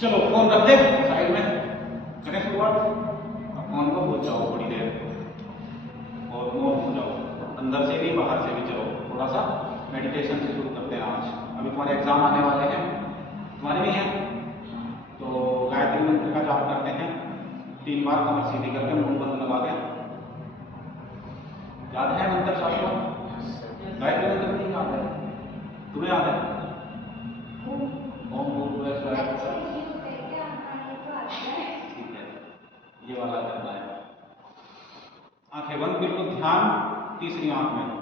चलो फोन रख दे साइड में, करें शुरुआत। अब फोन को भूल जाओ थोड़ी देर और मौन हो जाओ, अंदर से भी बाहर से भी। चलो थोड़ा सा मेडिटेशन से शुरू करते हैं आज। अभी तुम्हारे एग्जाम आने वाले हैं, तुम्हारे भी हैं, तो गायत्री मंत्र का जाप करते हैं 3 बार कमर सीधी करके मुंह बंद लगा के। याद है मंत्र सबको? गायत्री मंत्र नहीं याद है? तुम्हें याद है? ओम भूर्भुवः स्वः। ठीक है, ये वाला करना है। आंखें बंद, बिल्कुल ध्यान तीसरी आंख में।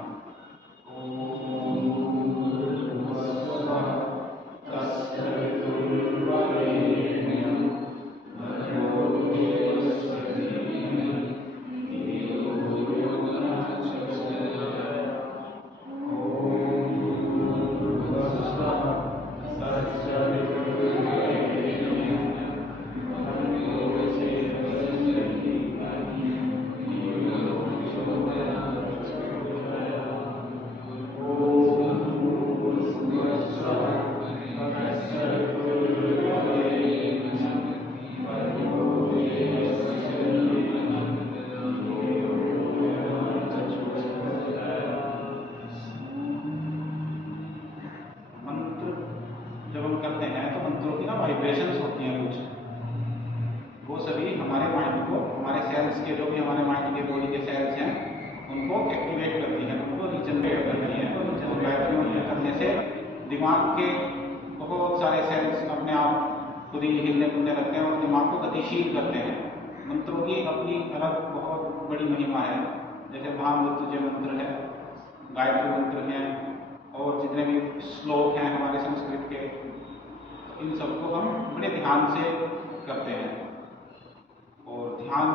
वाइब्रेशंस होती हैं कुछ, वो सभी हमारे माइंड को, हमारे सेल्स के, जो भी हमारे माइंड के बॉडी के सेल्स हैं, उनको एक्टिवेट करती है, उनको रीजनरेट करती है। तो गायत्री मंत्र करने से दिमाग के बहुत सारे सेल्स अपने आप खुद ही हिलने डुलने लगते हैं और दिमाग को गतिशील करते हैं। मंत्रों की अपनी अलग बहुत बड़ी महिमा है, जैसे महामृत्युंजय मंत्र है, गायत्री मंत्र है, और जितने भी श्लोक हैं हमारे संस्कृत के, इन सबको हम बड़े ध्यान से करते हैं। और ध्यान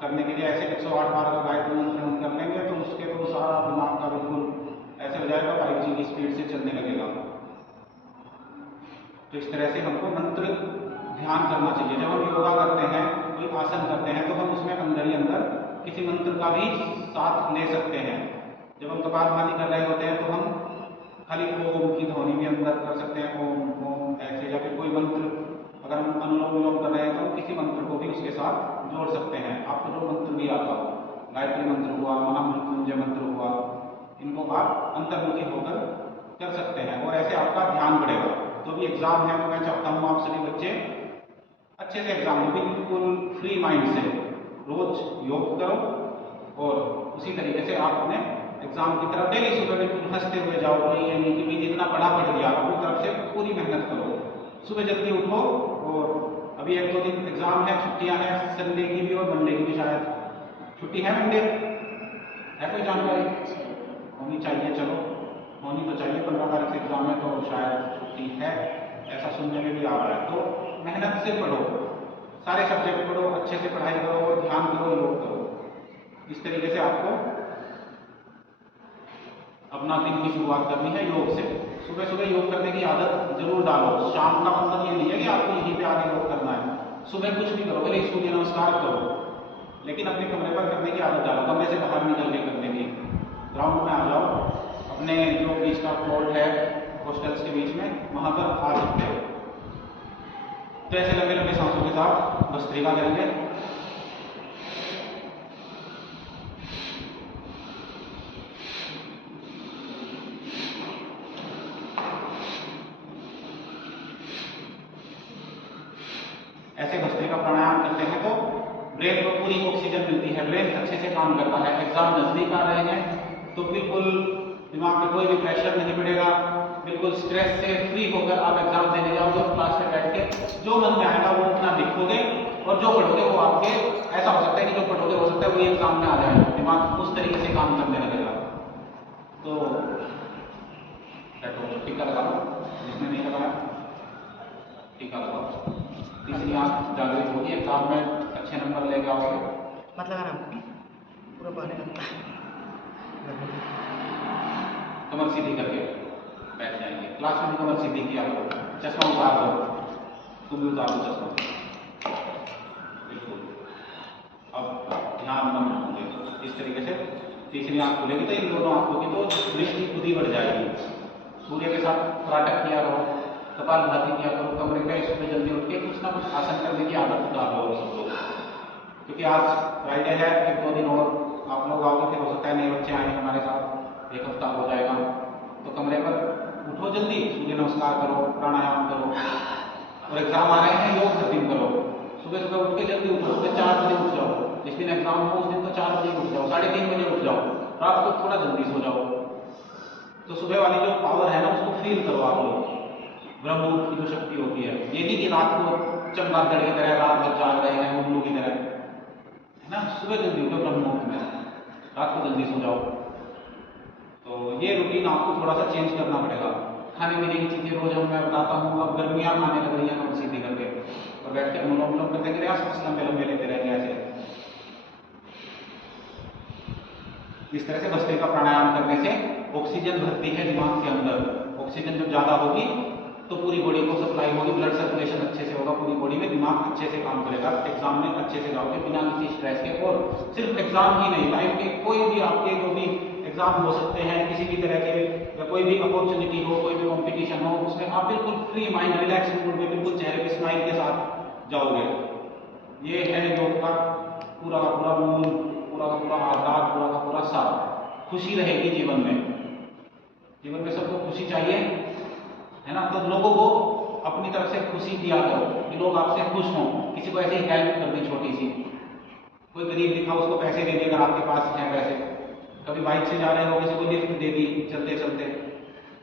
करने के लिए ऐसे 108 बार का गायत्री मंत्र हम कर लेंगे तो उसके तो सारा दिमाग का बिल्कुल ऐसे हो जाएगा, 5G की स्पीड से चलने लगेगा। तो इस तरह से हमको मंत्र ध्यान करना चाहिए। जब हम योगा करते हैं, कोई आसन करते हैं, तो हम उसमें अंदर ही अंदर किसी मंत्र का भी साथ ले सकते हैं। जब हम कपालभाति कर रहे होते हैं तो हम खाली ओम की ध्वनि भी अंदर कर सकते हैं, ओम ओम ऐसे, या फिर कोई मंत्र, अगर हम अनुलोम विलोम कर रहे हैं तो किसी मंत्र को भी उसके साथ जोड़ सकते हैं। आपको जो मंत्र भी आता हो, गायत्री मंत्र हुआ, महामृत्युंजय मंत्र हुआ, इनको आप अंतर्मुखी होकर कर सकते हैं और ऐसे आपका ध्यान बढ़ेगा। तो अभी एग्जाम है, तो मैं चाहता हूँ आप सभी बच्चे अच्छे से एग्जाम में बिल्कुल फ्री माइंड से रोज योग करो और उसी तरीके से आप अपने एग्जाम की तरफ डेली सुबह बिल्कुल हंसते हुए जाओ। कोई ये नहीं कि भी जितना पढ़ा पढ़ लिया, अपनी तरफ से पूरी मेहनत करो। सुबह जल्दी उठो, और अभी 1-2 दिन एग्जाम है, छुट्टियां हैं, संडे की भी और मंडे की भी शायद छुट्टी है। मंडे है, कोई जानकारी होनी चाहिए, चलो होनी तो चाहिए। 15 तारीख से एग्जाम है तो शायद छुट्टी है, ऐसा सुनने में भी आ रहा है। तो मेहनत से पढ़ो, सारे सब्जेक्ट पढ़ो, अच्छे से पढ़ाई करो, ध्यान करो, योग करो। इस तरीके से आपको अपना दिन की शुरुआत करनी है योग से। सुबह सुबह योग करने की आदत जरूर डालो। शाम का मतलब ये नहीं है कि आपको यहीं पे आके योग करना है, सुबह कुछ भी करो, भले सूर्य नमस्कार करो, लेकिन अपने कमरे पर करने की आदत डालो। कमरे से बाहर निकल के करने की, ग्राउंड में आ जाओ, अपने जो बीच का कोर्ट है हॉस्टल्स के बीच में, वहां पर आ सकते हो। तो ऐसे लंबे लंबे सांसों के साथ भस्त्रिका करेंगे। ऐसे भस्त्रिका प्राणायाम करते हैं तो ब्रेन को पूरी ऑक्सीजन मिलती है, ब्रेन अच्छे से काम करता है। एग्जाम नजदीक आ रहे हैं तो बिल्कुल दिमाग पे कोई भी प्रेशर नहीं पड़ेगा, बिल्कुल स्ट्रेस से फ्री होकर आप एग्जाम देने जाओगे और क्लास में बैठ के जो मन में आएगा वो अपना लिखोगे, और जो पढ़ोगे वो आपके, ऐसा हो सकता है कि जो पढ़ोगे हो सकता है वही एग्जाम में आ जाए, दिमाग उस तरीके से काम करने लगेगा। तो टीका लगा लो, जिसने नहीं लगाया टीका लगाओ। तीसरी आंख जागृत होगी, एग्जाम में अच्छे नंबर लेके आओगे। मतलब पूरा पढ़ने लगता है, कमर सीधी करके बैठ जाएंगे। क्लास में भी कमर सीधी किया करो, चश्मा उतार दो, तुम भी उतार दो चश्मा, बिल्कुल। अब ध्यान में होंगे इस तरीके से। तीसरी आंख खुलेगी तो इन दोनों आंखों की तो दृष्टि खुद ही बढ़ जाएगी। सूर्य के साथ प्राटक किया करो, कपालभाति किया करो, कमरे पे सुबह जल्दी उठ के कुछ ना कुछ आसन करने की आदत डाल लो सब लोग, क्योंकि आज फ्राइडे है, 1-2 दिन और आप लोग आओगे, फिर हो सकता है नए बच्चे आएंगे हमारे साथ, 1 हफ्ता हो जाएगा। तो कमरे पर उठो जल्दी, सूर्य नमस्कार करो, प्राणायाम करो, और एग्जाम आ रहे हैं योग हर दिन करो। सुबह सुबह उठ के जल्दी उठो, सुबह 4 बजे उठ जाओ, जिस दिन एग्जाम हो उस दिन तो 4 बजे उठ जाओ, 3:30 बजे उठ जाओ, रात को थोड़ा जल्दी सो जाओ। तो सुबह वाली जो पावर है ना उसको फील करो आप लोग, ब्रह्म मुहूर्त की जो शक्ति होती है। ये नहीं कि रात को चमगादड़ की तरह रात भर जाग रहे हैं उल्लू की तरह, है ना। सुबह जल्दी उठो ब्रह्म मुहूर्त में, रात को जल्दी सो जाओ। तो ये रूटीन आपको थोड़ा सा चेंज करना पड़ेगा। खाने पीने की चीज़ें रोज मैं बताता हूँ, अब गर्मियाँ आने लग रही हैं, हम सीधी करके और बैठ के अनुलोम विलोम करते हैं, सांस लंबे लंबे लेते रहेंगे ऐसे। इस तरह से भस्त्रिका प्राणायाम करने से ऑक्सीजन भरती है दिमाग के अंदर। ऑक्सीजन जब ज़्यादा होगी तो पूरी बॉडी को सप्लाई होगी, ब्लड सर्कुलेशन अच्छे से होगा पूरी बॉडी में, दिमाग अच्छे से काम करेगा, एग्जाम में अच्छे से जाओगे बिना किसी स्ट्रेस के। और सिर्फ एग्जाम ही नहीं, लाइफ के कोई भी आपके जो भी एग्जाम हो सकते हैं, किसी भी तरह के, या कोई भी अपॉर्चुनिटी हो, कोई भी कॉम्पिटिशन हो, उसमें आप बिल्कुल फ्री माइंड, रिलैक्स मूड में, बिल्कुल चेहरे पे स्माइल के साथ जाओगे। ये है योग का पूरा का पूरा मूल, पूरा का पूरा आधार, पूरा का पूरा सार। खुशी रहेगी जीवन में, जीवन में सबको खुशी चाहिए, है ना। तो लोगों को अपनी तरफ से खुशी दिया करो कि लोग आपसे खुश हों। किसी को ऐसे ही हेल्प कर दी छोटी सी, कोई गरीब दिखा उसको पैसे दे दिए अगर आपके पास हैं पैसे, कभी बाइक से जा रहे हो किसी को लिफ्ट दे दी चलते चलते,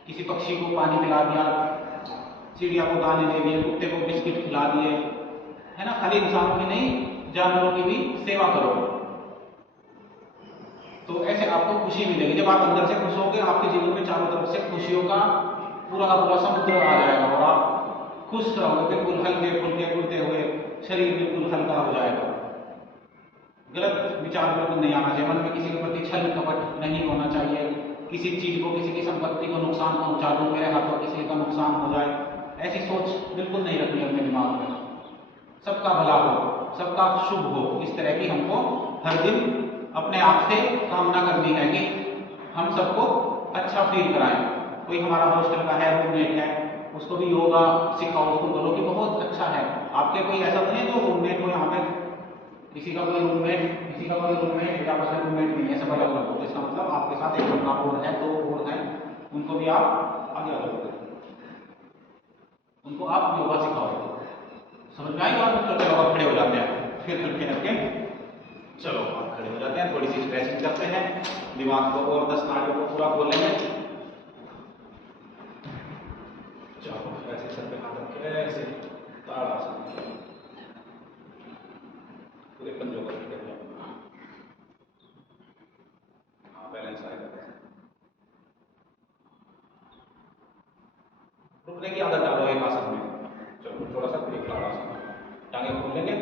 किसी पक्षी को पानी पिला दिया, चिड़िया को दाने दे दिए, कुत्ते को बिस्किट खिला दिए, है ना। खाली इंसानों की नहीं, जानवरों की भी सेवा करो, तो ऐसे आपको खुशी मिलेगी। जब आप अंदर से खुश होगे, आपके जीवन में चारों तरफ से खुशियों का पूरा समुद्र आ जाएगा और आप खुश रहोगे, बिल्कुल हल्के फुल्के उड़ते हुए, शरीर बिल्कुल हल्का हो जाएगा। गलत विचार बिल्कुल नहीं आना चाहिए मन में, किसी के प्रति छल कपट नहीं होना चाहिए, किसी चीज को, किसी की संपत्ति को नुकसान पहुंचा दूं, मेरे हाथों किसी का नुकसान हो जाए, ऐसी सोच बिल्कुल नहीं रखनी अपने दिमाग में। सबका भला हो, सबका शुभ हो, इस तरह की हमको हर दिन अपने आप से कामना करनी है कि हम सबको अच्छा फील कराएं। कोई हमारा हॉस्टल का है, रूममेट है, उसको भी योगा सिखाओ, उसको बोलो कि बहुत अच्छा है। आपके कोई ऐसा नहीं है जो रूममेट हो यहाँ पे, किसी का कोई रूममेट या आपस में रूममेट नहीं है, सब अलग अलग हो, तो इसका मतलब आपके साथ एक बंदा और है, 2 और हैं, उनको भी आप आगे करो, उनको आप योगा सिखाओ। समझ में आई बात? तो चलो आप खड़े हो जाते हैं, फिर हल्के हल्के चलो आप खड़े हो जाते हैं, थोड़ी सी स्ट्रेचिंग करते हैं, दिमाग को और 10 नाड़ियों को पूरा खोलेंगे। चलो ऐसे सर पे हाथ रख के ऐसे ताड़ासन, पूरे पंजों को रखते हैं, हाँ बैलेंस आएगा। रुकने की आदत डालो एक आसन में। चलो थोड़ा सा ब्रेक ताड़ासन, टांगे खोल लेंगे,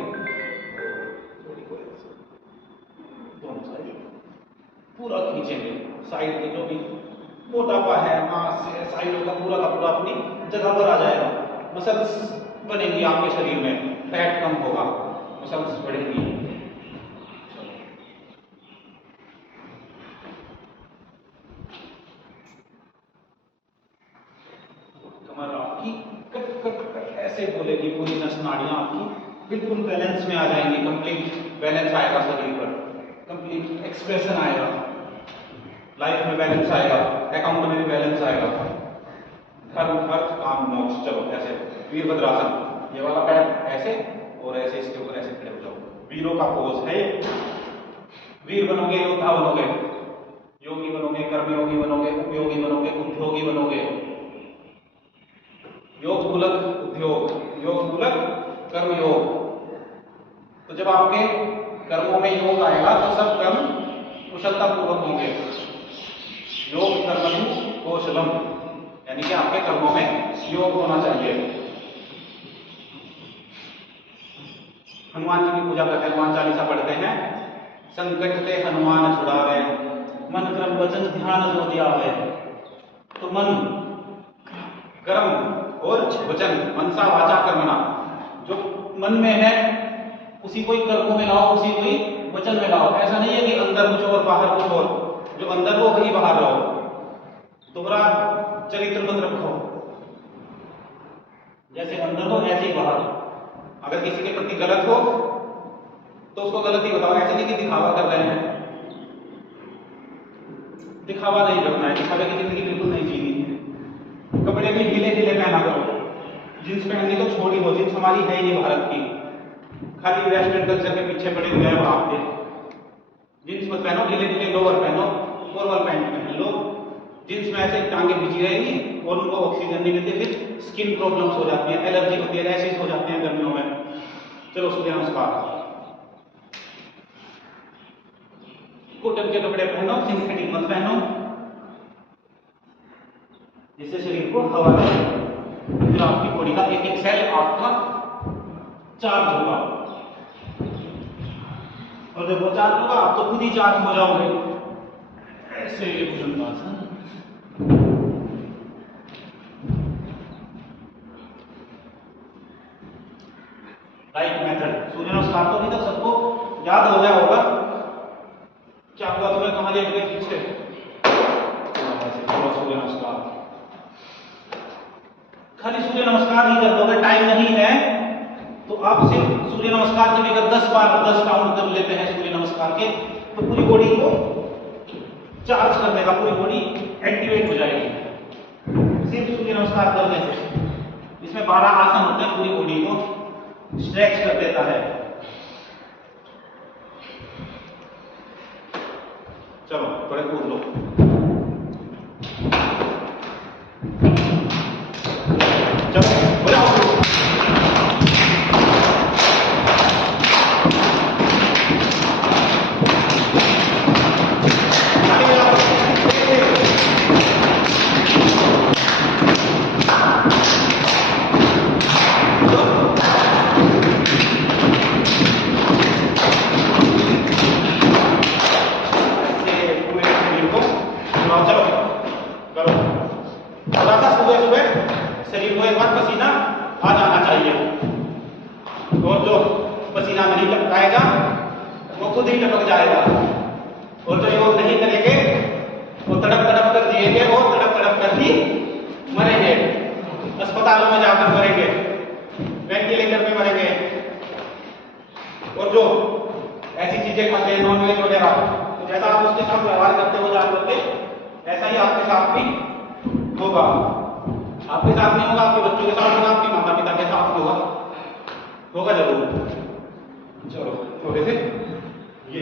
दोनों साइड पूरा खींचेंगे, साइड के जो भी मोटापा है मांस है साइडों का पूरा अपनी जगह पर आ जाएगा, मसल्स बनेंगी आपके शरीर में, फैट कम होगा, मसल्स बढ़ेंगी। कमर आपकी कट कट कट ऐसे बोलेगी, पूरी नस नाड़ियां आपकी बिल्कुल बैलेंस में आ जाएंगी, कंप्लीट बैलेंस आएगा शरीर पर, कंप्लीट एक्सप्रेशन आएगा, लाइफ में बैलेंस आएगा, अकाउंट में भी बैलेंस आएगा, धर्म अर्थ काम मोक्ष। चलो ऐसे वीरभद्रासन, ये वाला पैर ऐसे और ऐसे इसके ऊपर ऐसे खड़े हो जाओ, वीरों का पोज है। वीर बनोगे, योद्धा बनोगे, योगी बनोगे, कर्मयोगी बनोगे, उपयोगी बनोगे, उद्योगी बनोगे। योग मूलक उद्योग, योग मूलक कर्मयोग। तो जब आपके कर्मों में योग आएगा तो सब कर्म कुशलता पूर्वक होंगे। योग कर्मणि कौशलम, यानी कि आपके कर्मों में योग होना चाहिए। हनुमान जी की पूजा करते हैं, हनुमान चालीसा पढ़ते हैं, संकट ते हनुमान छुड़ावे, मन क्रम वचन ध्यान जो दिया है। तो मन कर्म और वचन, मनसा वाचा कर्मणा, जो मन में है उसी को ही कर्मों में लाओ, उसी को ही वचन में लाओ। ऐसा नहीं है कि अंदर कुछ और बाहर कुछ और, जो अंदर हो वही बाहर रहो। दोहरा चरित्र मत रखो, जैसे अंदर हो ऐसे ही बाहर। अगर किसी के प्रति गलत हो तो उसको गलत ही बताओ, ऐसे नहीं कि दिखावा कर रहे हैं। दिखावा नहीं करना है, दिखावे की जिंदगी बिल्कुल नहीं जीनी है। कपड़े भी ढीले ढीले पहना करो, जींस पहननी तो छोड़ी हो, जींस हमारी है ही नहीं भारत की, खाली वेस्टर्न कल्चर के पीछे पड़े हुए हैं वहां पे। जींस मत पहनो, ढीले ढीले लोअर पहनो, फॉर्मल पैंट पहन लो। जींस में ऐसे टांगे भिजी रहेगी और उनको ऑक्सीजन नहीं मिलती, फिर स्किन प्रॉब्लम्स हो जाती है, एलर्जी होती है, रैशेस हो जाते हैं गर्मियों में। चलो सूर्य नमस्कार। कॉटन के कपड़े पहनो, सिंथेटिक मत पहनो, जिससे शरीर को हवा लगे। फिर आपकी बॉडी का एक एक सेल आपका चार्ज होगा, और जब वो चार्ज होगा आप तो खुद ही चार्ज हो जाओगे। ऐसे भुजंगासन, राइट मेथड। सूर्य नमस्कार तो अभी तक सबको याद हो गया होगा। क्या हुआ तुम्हें, कहां ले गए पीछे? सूर्य नमस्कार, खाली सूर्य नमस्कार ही कर दोगे, टाइम नहीं है तो आप सिर्फ सूर्य नमस्कार के अगर 10 बार 10 काउंट कर लेते हैं सूर्य नमस्कार के, तो पूरी बॉडी को चार्ज कर देगा, पूरी बॉडी एक्टिवेट हो जाएगी सिर्फ सूर्य नमस्कार करने से। इसमें 12 आसन होते हैं, पूरी बॉडी को स्ट्रेच कर देता है। चलो थोड़े कूद लो। चलो बुलाओ। शरीर को एक बार पसीना आ जाना चाहिए, और जो पसीना नहीं टपकाएगा वो खुद ही टपक जाएगा, और जो योग नहीं करेंगे वो तड़प तड़प कर जिएंगे और तड़प तड़प कर ही मरेंगे, अस्पतालों में जाकर मरेंगे, वेंटिलेटर पे मरेंगे। और जो ऐसी चीजें खाते हैं नॉनवेज वगैरह, तो जैसा आप उसके साथ व्यवहार करते हो जानवर के, ऐसा ही आपके साथ भी होगा। आपके साथ नहीं होगा, आपके बच्चों के साथ होगा, आपके माता पिता के साथ होगा, होगा जरूर। चलो थोड़े से ये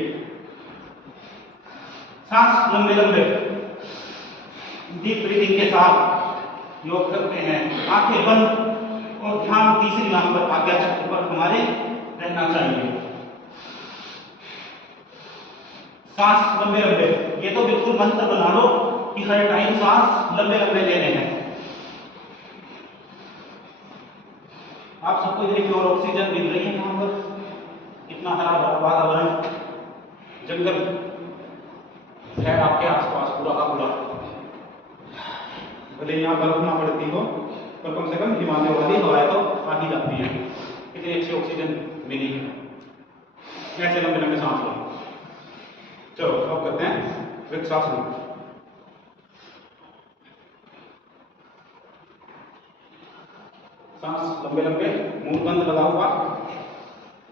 सांस लंबे लंबे डीप ब्रीदिंग के साथ योग करते हैं। आंखें बंद और ध्यान तीसरी नाम पर आज्ञा चक्र पर हमारे रहना चाहिए। सांस लंबे लंबे, ये तो बिल्कुल मंत्र बना लो कि हर टाइम सांस लंबे लंबे लेने हैं। आप सबको इतनी प्योर ऑक्सीजन मिल रही है यहाँ पर, इतना हरा भरा वातावरण, जंगल है आपके आसपास पूरा का पूरा। भले यहाँ बर्फ ना पड़ती हो पर कम से कम हिमालय वाली हवाएं तो आ ही जाती है, इतनी अच्छी ऑक्सीजन मिली है। ऐसे लंबे लंबे सांस लो। चलो अब करते हैं वृक्षासन। सांस लंबे लंबे, मुंह बंद लगा हुआ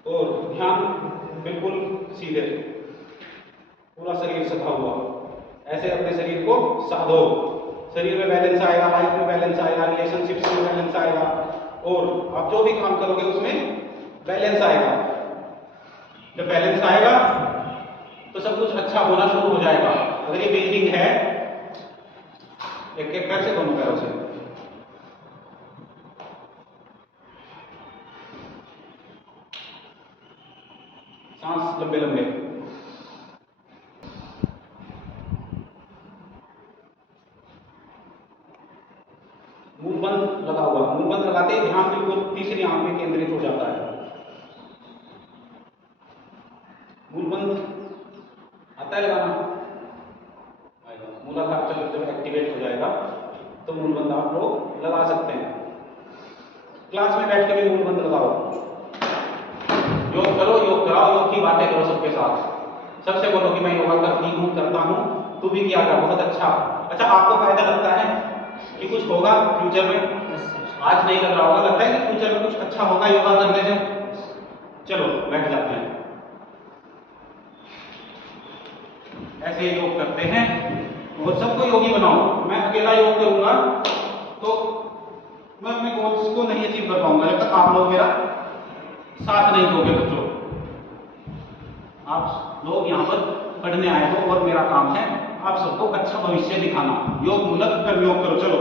और ध्यान बिल्कुल सीधे, पूरा शरीर सधा हुआ। ऐसे अपने शरीर को साधो, शरीर में बैलेंस आएगा, लाइफ में बैलेंस आएगा, रिलेशनशिप्स में बैलेंस आएगा, और आप जो भी काम करोगे उसमें बैलेंस आएगा। जब बैलेंस आएगा तो सब कुछ अच्छा होना शुरू हो जाएगा। अगर ये बिल्डिंग है, एक एक पैर से दोनों पैरों से, सांस लंबे लंबे, मुंह बंद लगा हुआ। मुंह बंद लगाते ही ध्यान बिल्कुल तीसरी आंख में केंद्रित हो जाता है। मुंह बंद आता है लगाना, मूलाधार चक्र जब एक्टिवेट हो जाएगा तो मूल बंद आप लोग लगा सकते हैं। क्लास में बैठ के भी मूल बंद लगाओ, योग करो, योग कराओ, योग की बातें करो सबके साथ। सबसे बोलो कि मैं योगा करती हूँ, करता हूँ, तू भी किया कर, बहुत अच्छा। अच्छा आपको फायदा लगता है कि कुछ होगा फ्यूचर में? आज नहीं लग रहा होगा, लगता है कि फ्यूचर में कुछ अच्छा होगा योगा करने से। चलो बैठ जाते हैं। ऐसे योग करते हैं और सबको योगी बनाओ। मैं अकेला योग करूंगा तो मैं अपने गोल्स को नहीं अचीव कर पाऊंगा जब तक आप लोग मेरा साथ नहीं दोगे। बच्चों, आप लोग यहाँ पर पढ़ने आए हो और मेरा काम है आप सबको अच्छा भविष्य दिखाना। योग मूलक कर्म योग करो। चलो,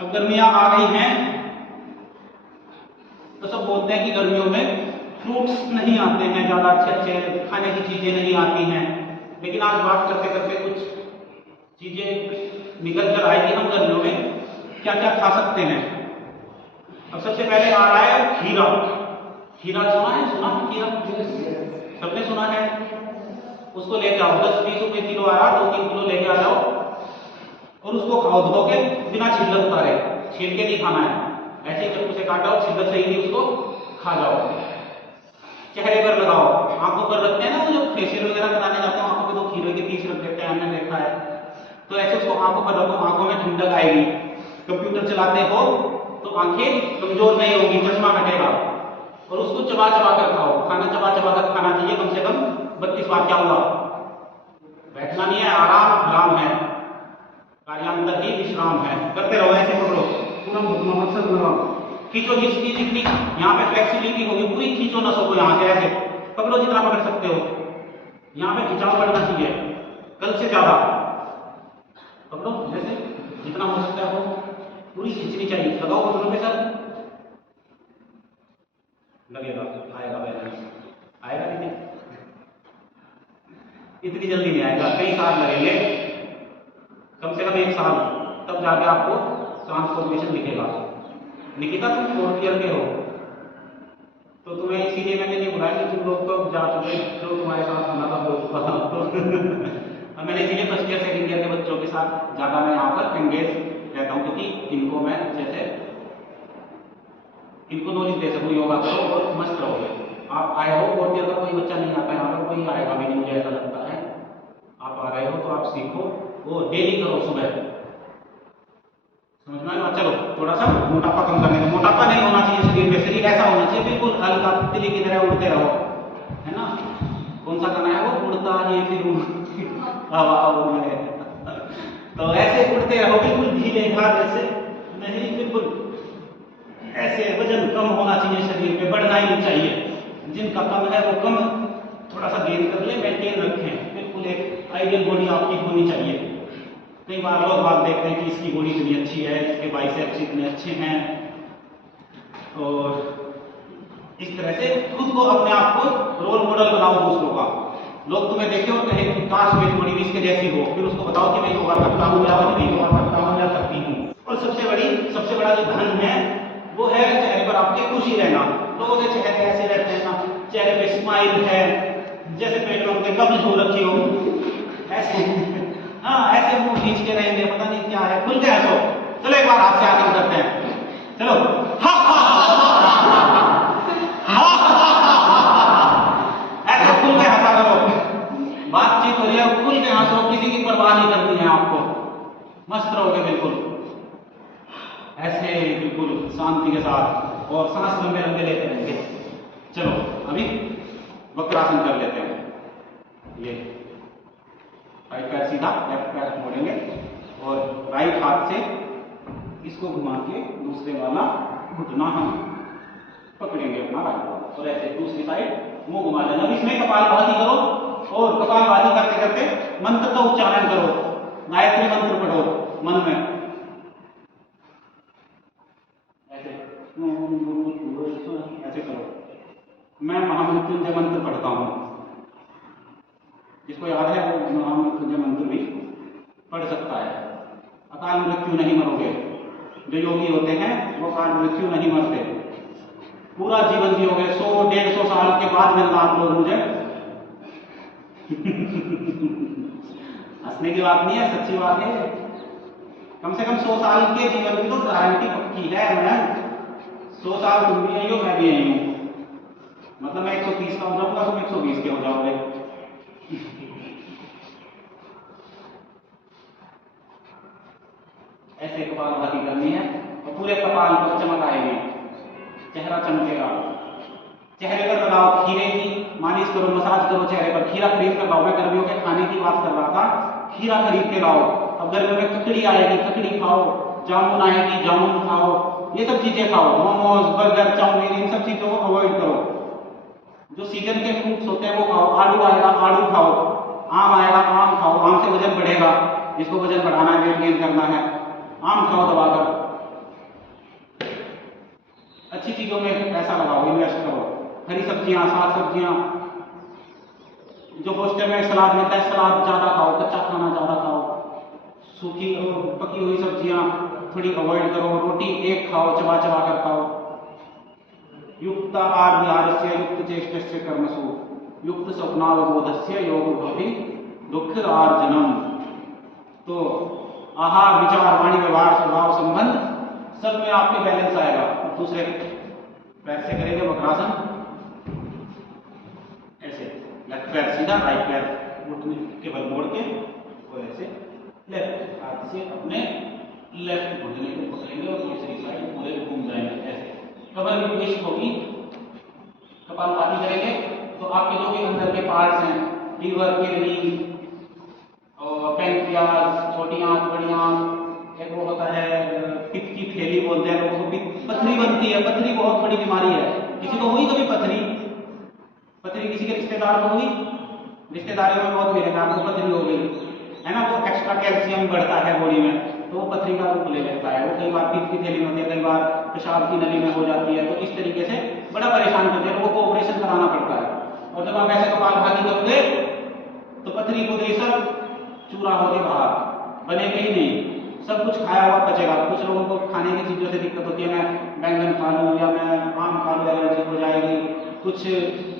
अब गर्मियां आ गई हैं तो सब बोलते हैं कि गर्मियों में फ्रूट्स नहीं आते हैं, ज्यादा अच्छे अच्छे खाने की चीजें नहीं आती हैं। लेकिन आज बात करते करते कुछ चीजें निकल कर आएगी हम गर्मियों में क्या क्या खा सकते हैं। अब सबसे पहले आ रहा है खीरा। खीरा सुना है खीरा? सबने सुना है। उसको लेके आओ, 10-20 रुपए किलो आ रहा, 2-3 किलो लेके आ जाओ और उसको खाओ धो के, बिना छिलक उतारे। छील के नहीं खाना है, ऐसे ही चाकू से काटा और छिलक से ही उसको खा जाओ। चेहरे पर लगाओ, आंखों पर रखते हैं ना, वो जो फेशियल वगैरह कराने जाते हैं आंखों पे तो खीरे के पीस रख देते हैं, हमने देखा है। तो ऐसे उसको आंखों पर रखो, आंखों में ठंडक आएगी। कंप्यूटर चलाते हो तो आंखें कमजोर नहीं होगी, चश्मा हटेगा। और उसको चबा चबा कर खाओ, खाना चबा चबा कर खाना चाहिए कम से कम 32 बार। क्या हुआ? बैठना नहीं है, आराम आराम है, कार्यांतर ही विश्राम है। करते रहो, ऐसे पकड़ो, पूरा मकसद बनाओ। खींचो जिसकी जितनी यहाँ पे फ्लेक्सिबिलिटी होगी पूरी खींचो नसों को, यहाँ से ऐसे पकड़ो जितना पकड़ सकते हो। यहाँ पे खिंचाव बढ़ना चाहिए, कल से ज्यादा पकड़ो, जैसे जितना हो सकता है वो पूरी खींचनी चाहिए। लगाओ पकड़ो के साथ, लगेगा, आएगा बैलेंस, आएगा नहीं? इतनी जल्दी नहीं आएगा, कई साल लगेंगे, कम से कम 1 साल, तब जाके आपको ट्रांसफॉर्मेशन दिखेगा। निकिता तुम 4th ईयर के हो तो तुम्हें इसीलिए मैंने ये बुलाया कि तुम लोग तो जा चुके, जो तुम्हारे साथ होना था हो चुका था। तो अब मैंने इसीलिए 1st ईयर 2nd ईयर के बच्चों के साथ ज़्यादा मैं यहाँ पर एंगेज रहता हूँ, क्योंकि इनको मैं अच्छे से इनको नॉलेज दे सकूँ। योगा करो और मस्त रहोगे। आप आए हो 4th ईयर का कोई बच्चा नहीं आता यहाँ पर, कोई आएगा भी नहीं, मुझे ऐसा लगता है। आप आ रहे हो तो आप सीखो, वो डेली करो सुबह, समझ में आया? चलो थोड़ा सा मोटापा कम करने का, मोटापा नहीं होना चाहिए शरीर में, शरीर ऐसा होना चाहिए बिल्कुल हल्का, तितली की तरह उड़ते रहो, है ना? कौन सा गाना है वो? उड़ता ही फिर हवा उड़े। तो ऐसे उड़ते रहो बिल्कुल धीरे घाट, ऐसे नहीं, बिल्कुल ऐसे। वजन कम होना चाहिए शरीर में, बढ़ना ही नहीं चाहिए। जिनका कम है वो कम थोड़ा सा गेन कर ले, मेंटेन रखें, बिल्कुल एक आइडियल बॉडी आपकी होनी चाहिए। कई बार लोग बात देखते हैं कि इसकी बॉडी इतनी अच्छी है, इसके बाइसेप्स इतने अच्छे हैं, और इस तरह से खुद को, अपने आप को रोल मॉडल बनाओ दूसरों का। लोग तुम्हें देखें और कहें कि काश मेरी बॉडी भी इसके जैसी हो, फिर उसको बताओ कि मैं योगा करता हूँ या नहीं योगा करता हूँ या करती हूँ। और सबसे बड़ा जो धन है वो है चेहरे पर आपके खुशी रहना। लोगों के चेहरे ऐसे रहते हैं ना, चेहरे पे स्माइल है, जैसे पेट में उनके कब्ज हो रखी हो, ऐसे हाँ, ऐसे मुंह खींच के रहेंगे, पता नहीं क्या है, खुल के हंसो। चलो एक बार हाथ से आसन करते हैं, चलो। ऐसे खुल के हंसा करो, बातचीत हो रही है, खुल के हंसो, किसी की परवाह नहीं करनी है आपको, मस्त रहोगे बिल्कुल ऐसे, बिल्कुल शांति के साथ, और सांस लंबे लंबे लेते रहेंगे। चलो अभी वक्रासन कर लेते हैं। ये राइट पैर सीधा, लेफ्ट पैर मोड़ेंगे और राइट हाथ से इसको घुमा के दूसरे वाला घुटना हम पकड़ेंगे अपना राइट वाला, और ऐसे दूसरी साइड मुंह घुमा देना। इसमें कपालभाति करो, और कपालभाति करते करते मंत्र का उच्चारण करो, गायत्री मंत्र पढ़ो मन में, ऐसे करो। मैं महामृत्युंजय मंत्र पढ़ता हूँ, जिसको याद है वो महामृत्युंजय मंत्र भी पढ़ सकता है। अकाल मृत्यु नहीं मरोगे, जो योगी होते हैं वो अकाल मृत्यु नहीं मरते, पूरा जीवन जियोगे। 100-150 साल के बाद मिलना आप लोग मुझे। हंसने की बात नहीं है, सच्ची बात है। कम से कम 100 साल के जीवन की तो गारंटी पक्की है मैडम। 100 साल तुम भी आई हो, मैं भी आई हूँ, मतलब मैं 130 का हो जाऊंगा, तुम 120 के हो जाओगे। ऐसे ऐसे कपालभाति करनी है और पूरे कपाल पर चमक आएगी, चेहरा चमकेगा। चेहरे पर लगाओ खीरे की मालिश करो, मसाज करो चेहरे पर। खीरा खरीद कर लाओ, मैं गर्मियों के खाने की बात कर रहा था, खीरा खरीद के लाओ। अब गर्मियों में ककड़ी आएगी, ककड़ी खाओ, जामुन आएगी, जामुन खाओ, ये सब चीजें खाओ। मोमोज, बर्गर, चाउमीन, इन सब चीजों को अवॉइड करो। जो सीजन के फ्रूट्स होते हैं वो खाओ। आलू आएगा, आलू खाओ। आम आएगा, आम खाओ, आम से वजन बढ़ेगा, जिसको वजन बढ़ाना है, वेट गेन करना है, आम खाओ दबाकर। अच्छी चीजों में पैसा लगाओ, इन्वेस्ट करो। हरी सब्जियां, साग सब्जियां, जो हॉस्टल में सलाद मिलता है, सलाद ज्यादा खाओ, कच्चा खाना ज्यादा खाओ। सूखी और पकी हुई सब्जियां थोड़ी अवॉइड करो। रोटी एक खाओ, चबा चबा कर खाओ। युक्त आहार विहारस्य युक्त चेष्टस्य कर्मसु युक्त स्वप्नावबोधस्य योग भवति दुःखरार्जनम। तो आहार, विचार, वाणी, व्यवहार, स्वभाव, संबंध सब में आपके बैलेंस आएगा। दूसरे पैर से करेंगे वक्रासन, ऐसे लेफ्ट पैर सीधा, राइट पैर घुटने के बल मोड़ के, और ऐसे लेफ्ट हाथ से अपने लेफ्ट घुटने को पकड़ेंगे और दूसरी साइड पूरे घूम जाएंगे ऐसे। कमर की ट्विस्ट होगी, कपालभाति करेंगे तो आपके जो भी अंदर के पार्ट्स हैं, लीवर, किडनी और पैंक्रियास, छोटी आंत, बड़ी आंत, एक वो होता है पित्त की थैली बोलते हैं लोगों को, पथरी बनती है। पथरी बहुत बड़ी बीमारी है। किसी को हुई कभी पथरी? पथरी किसी के रिश्तेदार को हुई? रिश्तेदारियों में बहुत मिलेगा आपको पथरी हो गई है ना। वो एक्स्ट्रा कैल्शियम बढ़ता है बॉडी में, तो वो पथरी का रूप ले लेता है। वो कई बार पित्त की थैली में होती है, कई बार पेशाब की नली में हो जाती है। तो इस तरीके से बड़ा परेशान करते हैं, लोगों को ऑपरेशन कराना पड़ता है। और जब आप ऐसे कपालभाति करोगे तो पथरी पुथरी सब चूरा होके बाहर, बनेगा ही नहीं। सब कुछ खाया हुआ पचेगा। कुछ लोगों को खाने की चीजों से दिक्कत होती है, मैं बैंगन खा लूँ या मैं आम खा लूँ, एलर्जी हो जाएगी। कुछ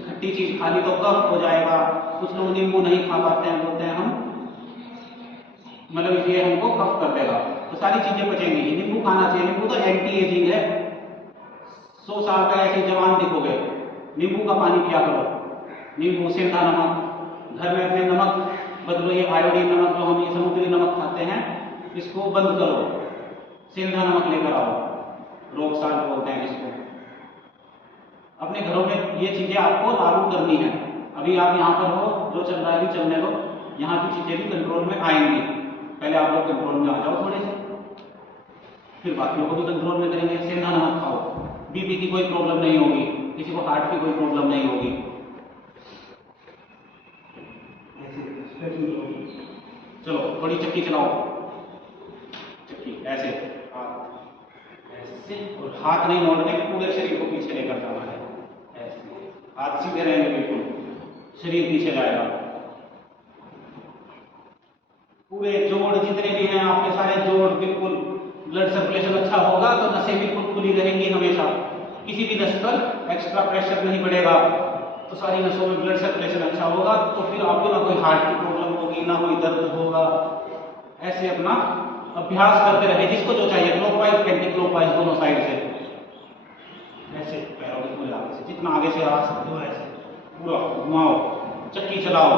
खट्टी चीज खा ली तो कफ हो जाएगा। कुछ लोग नींबू नहीं खा पाते हैं, बोलते हैं हम मतलब ये हमको कफ कर देगा। तो सारी चीजें बचेंगी। नींबू खाना चाहिए, नींबू तो एंटी एजिंग है। 100 साल तक ऐसे जवान दिखोगे। नींबू का पानी पिया करो, नींबू, सेंधा नमक, घर में अपने नमक बदलो। ये आयोडीन नमक जो हम ये समुद्री नमक खाते हैं, इसको बंद करो, सेंधा नमक लेकर आओ, रोग साल्ट बोलते हैं इसको। अपने घरों में ये चीजें आपको लागू करनी है। अभी आप यहाँ पर हो, जो चल रहा है भी चलने दो, यहाँ की चीजें भी कंट्रोल में आएंगी। पहले आप लोग कंट्रोल में आ जाओ थोड़े से, फिर बाकियों को भी कंट्रोल में करेंगे। सेंधा नमक खाओ, बीपी की कोई प्रॉब्लम नहीं होगी, किसी को हार्ट की कोई प्रॉब्लम नहीं होगी। चलो थोड़ी चक्की चलाओ, चक्की ऐसे, ऐसे, और हाथ नहीं मोड़ने, पूरे शरीर को पीछे लेकर जाना है। ऐसे हाथ सीधे रहेंगे, बिल्कुल शरीर पीछे जाएगा। पूरे जोड़ जितने भी हैं आपके, सारे जोड़ बिल्कुल, ब्लड सर्कुलेशन अच्छा होगा तो नसें बिल्कुल खुली रहेंगी हमेशा। किसी भी नस पर एक्स्ट्रा प्रेशर नहीं पड़ेगा, तो सारी नसों में ब्लड सर्कुलेशन अच्छा होगा। तो फिर आपको ना कोई हार्ट की प्रॉब्लम होगी, ना कोई दर्द होगा। ऐसे अपना अभ्यास करते रहे, जिसको जो चाहिए, क्लॉकवाइज, एंटी क्लॉकवाइज, दोनों साइड से। ऐसे पैरों के पूरे आगे से, जितना आगे से आ सकते हो ऐसे पूरा घुमाओ, चक्की चलाओ,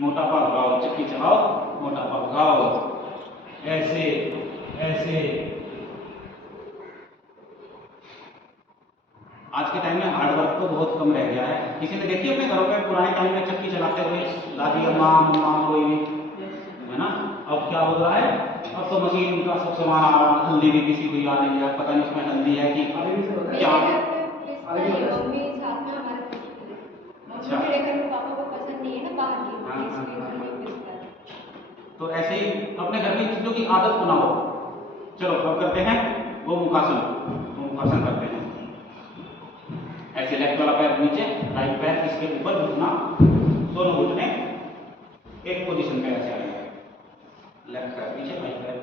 मोटापा भगाओ, चक्की चलाओ, मोटापा भगाओ, ऐसे ऐसे। आज के टाइम में हार्ड वर्क तो बहुत कम रह गया है। किसी ने देखी अपने घरों में पुराने टाइम में चक्की चलाते हुए दादी अम्मा, मम्मा, कोई भी, है ना। अब क्या हो रहा है, अब तो मशीन का सब सामान आ रहा है। हल्दी भी किसी को याद नहीं है, पता नहीं उसमें हल्दी है कि क्या। अच्छा, तो ऐसे ही अपने घर की चीजों की आदत बनाओ। चलो अब करते हैं वो मुखासन। वो मुखासन करते हैं ऐसे, लेफ्ट वाला पैर नीचे, राइट पैर इसके ऊपर, घुटना, दोनों घुटने एक पोजीशन पे ऐसे आएंगे। लेफ्ट पैर पीछे, राइट पैर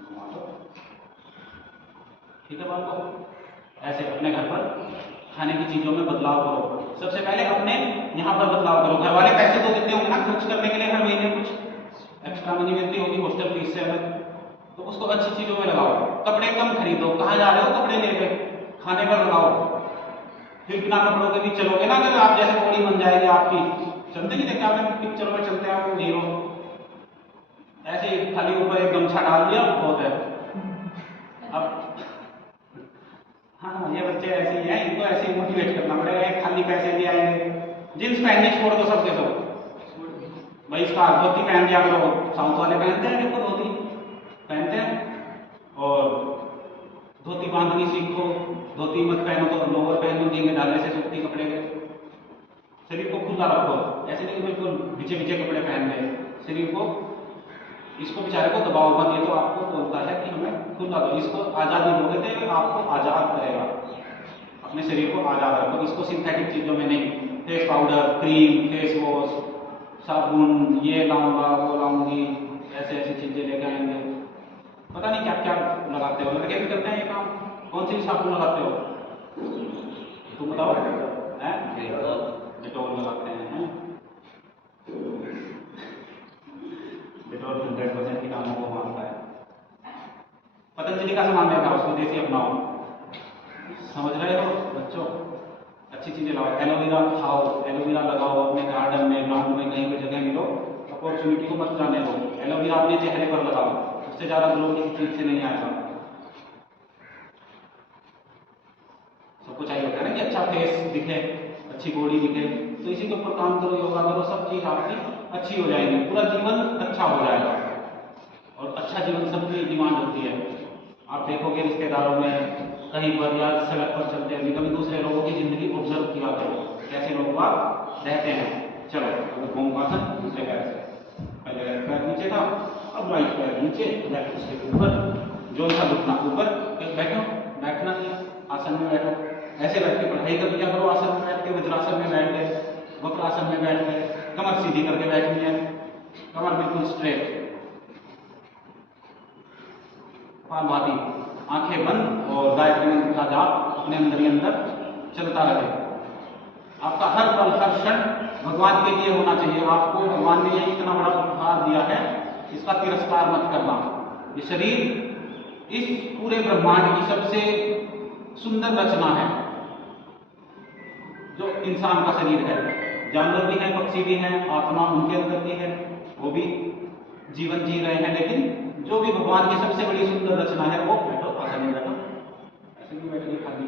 घुमा दो, ठीक है बात को। ऐसे अपने घर पर खाने की चीजों में बदलाव करो। सबसे पहले अपने यहाँ पर बदलाव करो। घर वाले पैसे तो देते होंगे ना खर्च करने के लिए, हर महीने कुछ एक्स्ट्रा मनी मिलती होगी हॉस्टल फीस से अलग, तो उसको अच्छी चीजों में लगाओ। कपड़े कम खरीदो, कहाँ जा रहे हो कपड़े लेके, खाने पर लगाओ। फिर बिना कपड़ों के भी चलोगे ना, अगर आप जैसे बॉडी बन जाएगी आपकी। चलते नहीं देखते आपने पिक्चरों में, चलते हैं वो हीरो, ऐसे ही खाली ऊपर एक गमछा डाल दिया बहुत है। अब हाँ, ये बच्चे ऐसे ही हैं, इनको ऐसे ही मोटिवेट करना पड़ेगा। खाली पैसे दिए आएंगे, जींस पहनने छोड़ दो सबके सब, बहिष्कार, धोती पहन दिया करो। साउथ वाले पहनते हैं, देखो धोती पहनते हैं, और धोती बांधनी सीखो। धोती मत पहनो तो लोअर पहनो, धीमे डालने से सूती कपड़े के। शरीर को खुला रखो, ऐसे नहीं बिल्कुल भिचे भिचे कपड़े पहन ले शरीर को। इसको बेचारे को दबाव मत, ये तो आपको बोलता है कि हमें खुला दो। इसको आज़ादी दोगे तो आपको आज़ाद करेगा। अपने शरीर को आज़ाद रखो, इसको सिंथेटिक चीज़ों में नहीं। Face powder, cream, face wash, साबुन, ये लाऊंगा वो लाऊंगी, ऐसे ऐसी चीज़ें लेकर आएंगे। पता नहीं क्या क्या लगाते हो। लड़के भी करते हैं ये काम। कौन सी साबुन लगाते हो तुम बताओ? डेटॉल लगाते हैं। डेटॉल 100% कीटाणुओं को मारता है। पतंजलि का सामान देखा, उसको देसी अपनाओ। समझ रहे हो बच्चों? अच्छी चीजें लगाओ, एलोवेरा खाओ, एलोवेरा लगाओ अपने गार्डन में, ग्राउंड में, कहीं पर जगह मिलो, अपॉर्चुनिटी को मत जाने दो। एलोवेरा अपने चेहरे पर लगाओ, उससे ज्यादा ग्लो किसी चीज से नहीं आएगा। सबको चाहिए होता है ना कि अच्छा फेस दिखे, अच्छी बॉडी दिखे, तो इसी के ऊपर काम करो, योगा करो, सब चीज आपकी अच्छी हो जाएगी, पूरा जीवन अच्छा हो जाएगा। और अच्छा जीवन सबकी डिमांड होती है। आप देखोगे रिश्तेदारों में, कहीं पर या सड़क पर चलते हुए कभी दूसरे लोगों की जिंदगी ऑब्जर्व किया करो, कैसे लोग वहां रहते हैं। चलो भूमासन, दूसरे पैर से, पहले राइट पैर नीचे था, अब राइट पैर नीचे, लेफ्ट उसके ऊपर, जो सा घुटना ऊपर, बैठो, बैठना नहीं, आसन में बैठो। ऐसे बैठ के पढ़ाई कर लिया करो, आसन में बैठ के, वज्रासन में बैठ गए, वक्रासन में बैठ गए, कमर सीधी करके बैठनी है, कमर बिल्कुल स्ट्रेट, पालभाती, आंखें बंद, और गायत्री मंत्र का जाप अपने अंदर ही अंदर चलता रहे। आपका हर पल हर क्षण भगवान के लिए होना चाहिए। आपको भगवान ने ये इतना बड़ा उपहार दिया है, इसका तिरस्कार मत करना। ये शरीर इस पूरे ब्रह्मांड की सबसे सुंदर रचना है, जो इंसान का शरीर है। जानवर भी हैं, पक्षी भी हैं, आत्मा उनके अंदर भी है, वो भी जीवन जी रहे हैं। लेकिन जो भी भगवान की सबसे बड़ी सुंदर रचना है, वो बैठो, आसन में बैठो, ऐसे भी बैठिए खाली।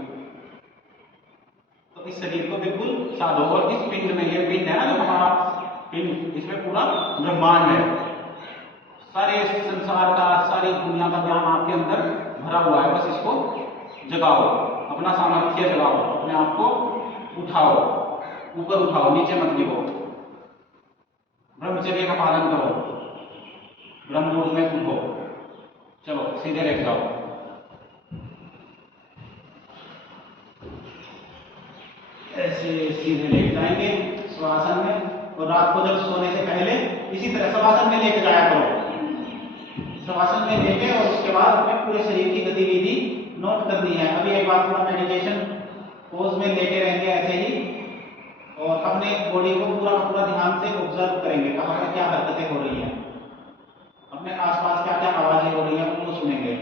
तो इस शरीर को बिल्कुल साधो, और इस पिंड में, ये पिंड है ना जो हमारा पिंड, इसमें पूरा ब्रह्मांड है, सारे संसार का, सारी दुनिया का ज्ञान आपके अंदर भरा हुआ है। बस इसको जगाओ, अपना सामर्थ्य जगाओ, अपने आप को उठाओ, ऊपर उठाओ, नीचे मत गिरो। ब्रह्मचर्य का पालन करो, ब्रह्म मुहूर्त में उठो। चलो सीधे लेट जाओ, ऐसे सीधे लेट जाएंगे शवासन में। और रात को जब सोने से पहले इसी तरह शवासन में लेट जाया करो। शवासन में लेटे और उसके बाद अपने पूरे शरीर की गतिविधि नोट करनी है। अभी एक बार पूरा मेडिटेशन पोज में लेटे रहेंगे ऐसे ही, और अपने बॉडी को पूरा ध्यान से ऑब्जर्व करेंगे, कहाँ पर क्या हरकतें हो रही हैं, अपने आसपास क्या क्या आवाजें हो रही हैं, उनको सुनेंगे।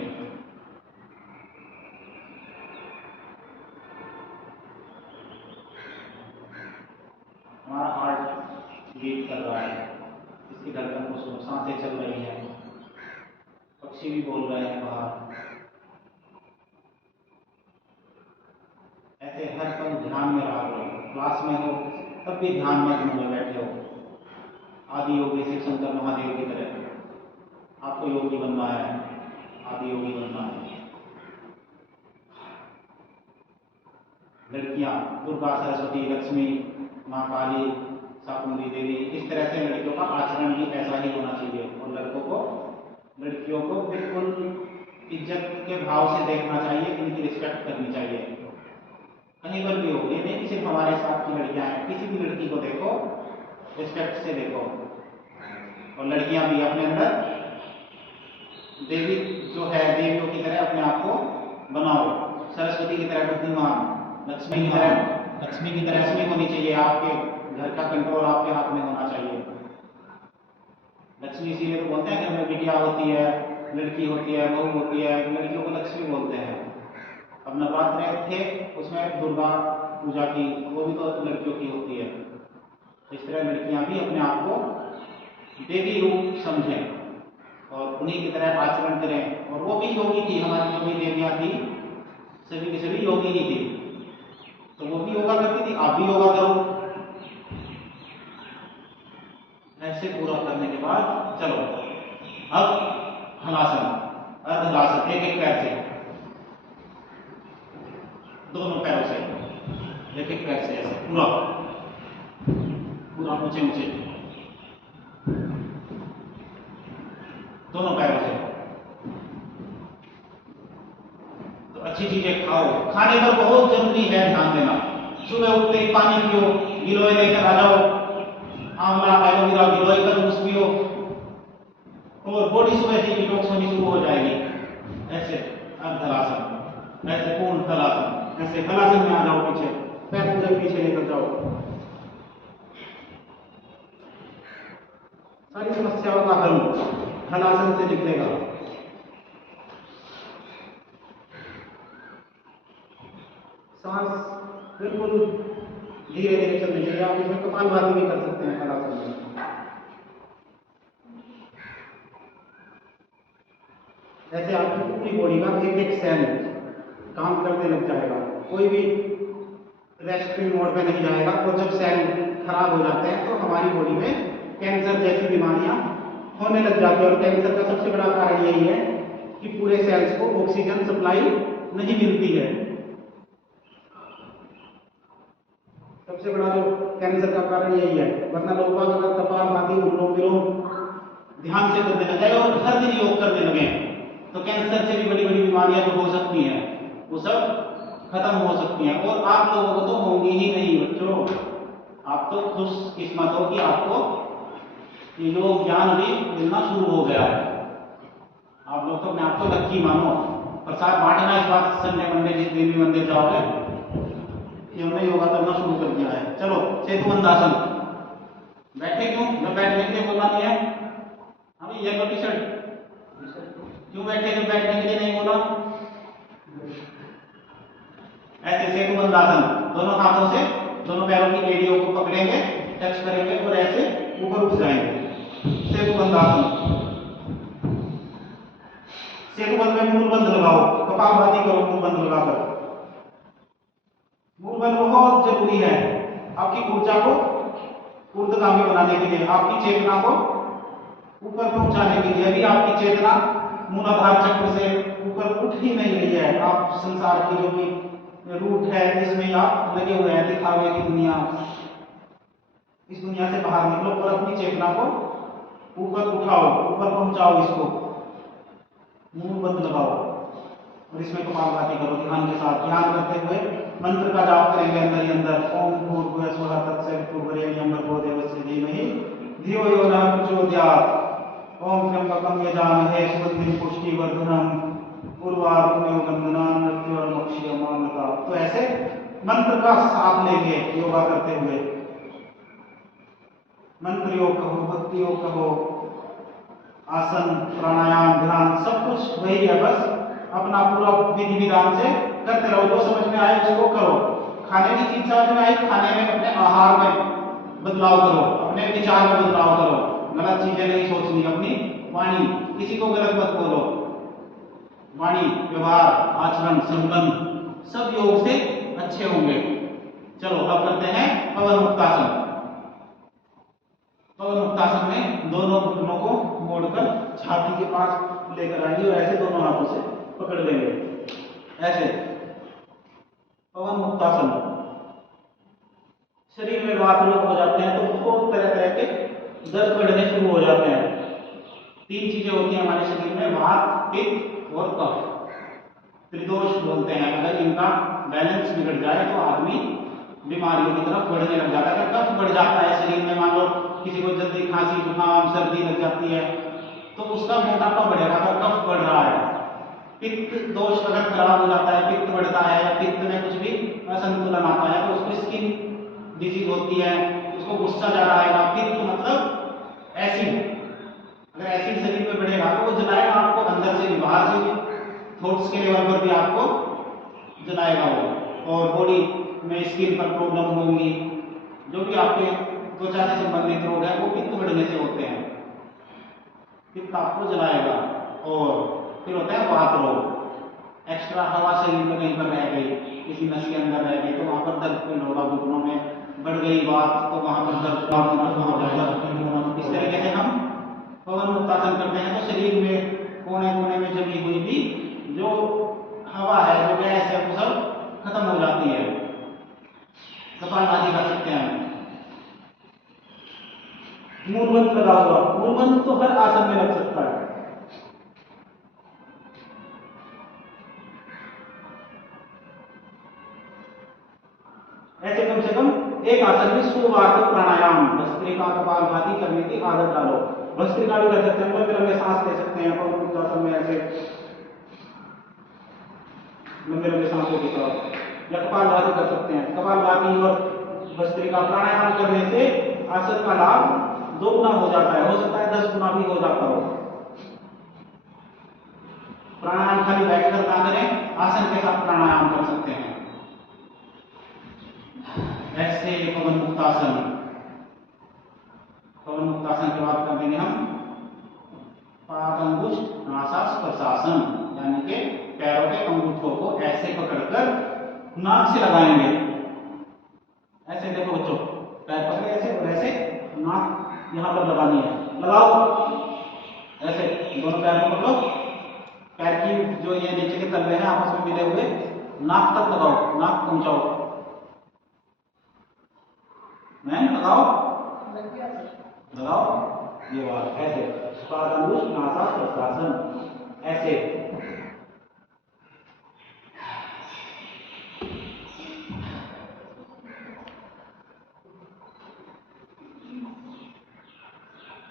हमारा हार्ट बीट कर रहा है, इसकी धड़कन को सुनो, सांसें चल रही हैं, पक्षी भी बोल रहे हैं बाहर। ऐसे हर पल ध्यान में रहा करो। क्लास में हो तब भी ध्यान में बैठे हो, आदि योगी शिव शंकर महादेव की तरह। आपको योगी बनना है, आदि योगी बनना है। लड़कियां दुर्गा, सरस्वती, लक्ष्मी, माँ काली, शाकुंभरी देवी, इस तरह से लड़कियों का आचरण भी ऐसा ही होना चाहिए। और लड़कियों को बिल्कुल इज्जत के भाव से देखना चाहिए, इनकी रिस्पेक्ट करनी चाहिए, कहीं पर भी हो। ये नहीं कि सिर्फ हमारे साथ की लड़कियां हैं, किसी भी लड़की को देखो रिस्पेक्ट से देखो। और लड़कियां भी अपने अंदर देवी जो है, देवियों की तरह अपने आप को बनाओ। सरस्वती की तरह बुद्धिमान, लक्ष्मी की तरह लक्ष्मी होनी चाहिए। आपके घर का कंट्रोल आपके हाथ में होना चाहिए। लक्ष्मी इसीलिए तो बोलते हैं कि हमें बिटिया होती है, लड़की होती है, बहू होती है, लड़कियों को लक्ष्मी बोलते हैं। अब नवरात्र थे, उसमें दुर्गा पूजा की, वो भी तो लड़कियों की होती है। इस तरह लड़कियां भी अपने आप को देवी रूप समझें, और उन्हीं की तरह आचरण करें। और वो भी योगी थी, हमारी जो भी देवियाँ थी सभी की सभी योगी ही थी, तो वो भी योगा करती थी, आप भी योगा करो। ऐसे पूरा करने के बाद चलो अब हलासन, अर्ध हलासन, एक एक पैर से, दोनों पैरों से, एक एक पैर से ऐसे पूरा पूरा ऊंचे ऊंचे दोनों पैरों से। तो अच्छी चीजें खाओ, खाने पर बहुत जरूरी है ध्यान देना। सुबह उठते ही पानी पियो, गिलोय लेकर आ जाओ, आंवला एलोवेरा गिलोय का जूस पियो, और बॉडी सुबह से डिटॉक्स होनी शुरू हो जाएगी। ऐसे अर्धहलासन, ऐसे पूर्ण हलासन, ऐसे हलासन में आ जाओ, पीछे पैर पूरे पीछे लेकर जाओ। सारी समस्याओं का हल हलासन से निकलेगा। सांस बिल्कुल धीरे धीरे चलनी चाहिए। आप इसमें कपालभाति भी कर सकते हैं हलासन में। ऐसे आपकी पूरी बॉडी का एक एक सेल काम करने लग जाएगा, कोई भी रेस्टिंग मोड में नहीं जाएगा। और जब सेल खराब हो जाते हैं तो हमारी बॉडी में कैंसर जैसी बीमारियां होने लग जाती है। और कैंसर का सबसे बड़ा कारण यही है कि पूरे सेल्स को ऑक्सीजन सप्लाई नहीं मिलती है। सबसे बड़ा जो कैंसर का कारण यही है। वरना लोग अगर कपालभाति, अनुलोम विलोम ध्यान से करने लग जाए और हर दिन योग करने लगे तो कैंसर से भी बड़ी बड़ी बीमारियां जो हो सकती हैं वो सब खत्म हो सकती हैं। और आप लोगों को तो होंगी ही नहीं बच्चों, आप तो खुशकिस्मत हो कि आपको योग ज्ञान भी मिलना शुरू हो गया है। आप लोग तो अपने आप को लक्की मानो। प्रसाद बांटना इस बात संडे मंडे जिस दिन भी मंदिर जाओगे, ये हमने योगा करना शुरू कर दिया है। चलो सेतुबंधासन, बैठे क्यों? जब बैठने के लिए बोला नहीं है हमें, येलो टी शर्ट क्यों बैठे जब बैठने के लिए नहीं बोला? ऐसे सेतुबंधासन, दोनों हाथों से दोनों पैरों की एड़ियों को पकड़ेंगे, टच करेंगे और ऐसे ऊपर उठ जाएंगे। सेतुबंधासन। सेतुबंध में मूल बंध लगाओ, कपालभाति करो मूल बंध लगाकर। मूल बंध बहुत जरूरी है आपकी ऊर्जा को ऊर्ध्वगामी बनाने के लिए, आपकी चेतना को ऊपर पहुंचाने के लिए। अभी आपकी चेतना मूलाधार चक्र से ऊपर उठ ही नहीं रही है। आप संसार की जो भी रूट है इसमें आप लगे हुए हैं, दिखावे की दुनिया, इस दुनिया से बाहर निकलो और अपनी चेतना को ऊपर उठाओ, ऊपर पहुंचाओ, इसको मूल बंध लगाओ और इसमें कपालभाति करो ध्यान के साथ। ध्यान करते हुए मंत्र का जाप करेंगे अंदर ही अंदर, ओम भूर्भुवः स्वः तत्सवितुर्वरेण्यं भर्गो देवस्य धीमहि धियो यो नः प्रचोदयात्, ओम त्र्यंबकं यजामहे सुगंधिं पुष्टिवर्धनम् उर्वारुकमिव बन्धनान् मृत्योर्मुक्षीयमामृतात्। तो ऐसे मंत्र का साथ लेंगे योगा करते हुए। मंत्र योग कहो, भक्ति योग कहो, आसन, प्राणायाम, ध्यान, सब कुछ वही है। बस अपना पूरा विधि विधान से करते रहो। जो समझ में आए उसको करो। खाने की चीज समझ में आई, खाने में अपने आहार में बदलाव करो, अपने विचार में बदलाव करो। गलत चीजें नहीं सोचनी। अपनी वाणी, किसी को गलत मत बोलो। वाणी, व्यवहार, आचरण, संबंध सब योग से अच्छे होंगे। चलो अब करते हैं पवन मुक्तासन। पवन मुक्तासन में दोनों घुटनों को मोड़कर छाती के पास लेकर आएंगे और ऐसे दोनों हाथों से पकड़ लेंगे। ऐसे पवन मुक्तासन। शरीर में वात रोग हो जाते हैं तो बहुत तरह तरह के दर्द बढ़ने शुरू हो जाते हैं। तीन चीजें होती हैं हमारे शरीर में, वात, पित्त और कफ। त्रिदोष बोलते हैं। अगर इनका बैलेंस बिगड़ जाए तो आदमी बीमारियों की तरफ बढ़ने लग जाता है। अगर कफ बढ़ जाता है शरीर में, मान लो किसी को जल्दी खांसी, जुकाम, सर्दी लग जाती है तो उसका मोटापा बढ़ेगा अगर कफ बढ़ रहा है। पित्त दोष अगर खराब हो जाता है, पित्त बढ़ता है या पित्त में कुछ भी असंतुलन आता है तो उसको स्किन डिजीज होती है, उसको गुस्सा जा रहा है। पित्त मतलब एसिड। अगर एसिड शरीर में बढ़ेगा तो वो जलाएगा आपको अंदर से भी बाहर से भी, थॉट्स के लेवल पर भी आपको जलाएगा वो। और बॉडी में स्किन पर प्रॉब्लम होंगी। जो भी आपके त्वचा से संबंधित रोग है वो पित्त बढ़ने से होते हैं। पित्त आपको जलाएगा। और फिर होता है वात रोग, एक्स्ट्रा हवा शरीर में कहीं पर रह गई, किसी नस के अंदर रह गई तो वहां पर दर्द पीड़ होगा, घुटनों में बढ़ गई बात तो वहां पर दर्द, इस तरीके से हम पवन मुक्तासन करते हैं। तो शरीर में कोने कोने में जमी हुई भी जो हवा है, जो गैस है, वो सब खत्म हो जाती है। कपालभाति कर सकते हैं। मूलबंध लगा हुआ, मूलबंध तो हर आसन में लग सकता है। ऐसे कम से कम एक आसन में 100 बार तो प्राणायाम, भस्त्रिका, कपालभाति करने की आदत डालो। भस्त्रिका भी कर सकते हैं, लंबे लंबे सांस ले सकते हैं पवन मुक्तासन में, ऐसे लंबे लंबे सांसों के साथ, या कपालभाति कर सकते हैं। कपालभाति और भस्त्रिका प्राणायाम करने से आसन का लाभ 2 गुना हो जाता है, हो सकता है 10 गुना भी हो जाता हो। प्राणायाम खाली बैठकर ना करें, आसन के साथ प्राणायाम कर सकते हैं। ऐसे पवन मुक्तासन, पवन मुक्तासन के बाद कर देंगे हम पादंगुष्ठ नासास्पर्शासन, यानी कि पैरों के अंगूठों को ऐसे पकड़कर नाक से लगाएंगे। ऐसे देखो बच्चों, पैर पकड़े ऐसे और ऐसे नाक यहां पर लगानी है, लगाओ ऐसे, दोनों पैर को पकड़ो, पैर की जो ये नीचे के तलवे हैं आपस में मिले हुए नाक तक लगाओ, नाक पहुंचाओ, लगाओ लगाओ, ये बात ऐसे पादंगुष्ठ नासास्पर्शासन, ऐसे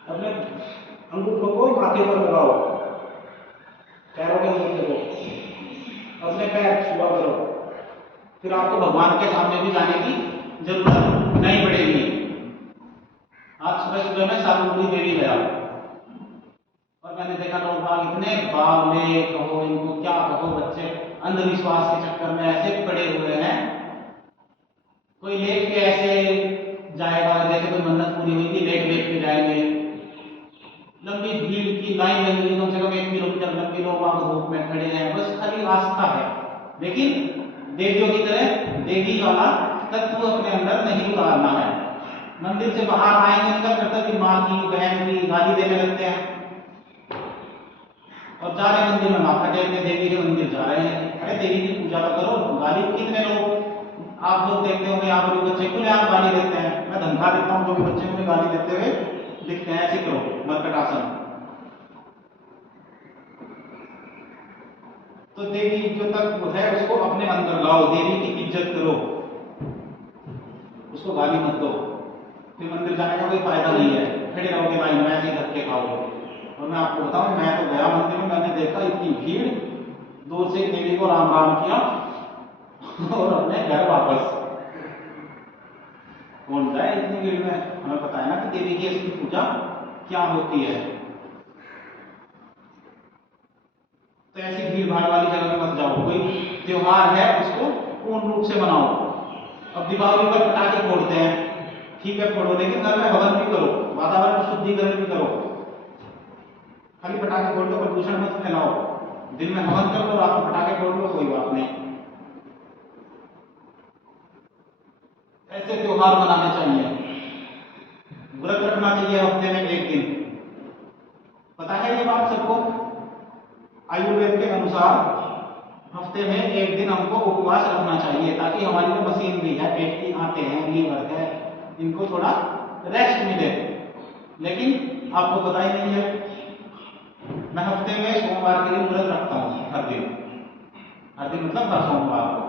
अपने अंगूठों को माथे पर लगाओ, पैरों के अंगूठे को, अपने पैर छुआ करो। फिर आपको भगवान के सामने भी जाने की जरूरत नहीं पड़ेगी। आज सुबह सुबह मैं सालुमपुरी देवी गया और मैंने देखा लोग बाग इतने बावले, कहो इनको क्या कहो, बच्चे अंधविश्वास के चक्कर में ऐसे पड़े हुए हैं। कोई लेट के ऐसे जाएगा, जैसे कोई मन्नत पूरी हुई थी, लेट लेट के जाएंगे। लंबी भीड़ की लाइन लगी हुई, कम से कम 1 किलोमीटर लंबी, लोग वहां धूप में खड़े हैं, बस खाली आस्था है। लेकिन देवियों की तरह देवी वाला तत्व अपने अंदर नहीं उतारना है। मंदिर से बाहर आएंगे, इनका कर्तव्य माँ की, बहन की गाली देने लगते हैं और जा रहे मंदिर में माथा टेकने, देवी के मंदिर जा रहे हैं। अरे देवी की पूजा तो करो। गाली कितने लोग आप लोग देखते होंगे, यहाँ पर बच्चे खुले आप गाली देते हैं। मैं धमका देता हूँ जो भी बच्चे मुझे गाली देते हुए दिखते हैं, ऐसे करो मरकट आसन। तो देवी जो तत्व है उसको अपने अंदर लाओ, देवी की इज्जत करो, उसको गाली मत दो। फिर मंदिर जाने का कोई फायदा नहीं है, खड़े रहोगे लाइन में, ऐसे धक्के खाओगे। और मैं आपको बताऊं, मैं तो गया मंदिर में, मैंने देखा इतनी भीड़, दूर से देवी को राम राम किया और अपने घर वापस। कौन जाए इतनी भीड़ में? हमें पता है ना कि देवी की असली पूजा क्या होती है। तो ऐसी भीड़ भाड़ वाली जगह में मत जाओ। कोई त्योहार है उसको पूर्ण रूप से मनाओ। अब दीपावली पर पटाखे फोड़ते हैं, ठीक है फोड़ो, लेकिन घर में हवन भी करो, वातावरण को शुद्धिकरण भी करो। खाली पटाखे फोड़ दो, प्रदूषण मत फैलाओ। दिन में हवन कर लो, रात में पटाखे फोड़ लो, कोई बात नहीं। ऐसे त्योहार मनाने चाहिए। व्रत रखना चाहिए हफ्ते में 1 दिन। पता है ये बात सबको? आयुर्वेद के अनुसार हफ्ते में 1 दिन हमको उपवास रखना चाहिए, ताकि हमारी जो मशीनरी है, पेट की आंतें हैं, लीवर है, इनको थोड़ा रेस्ट मिले। लेकिन आपको पता ही नहीं है, मैं हफ्ते में सोमवार के दिन व्रत रखता हूँ, हर दिन मतलब हर सोमवार को।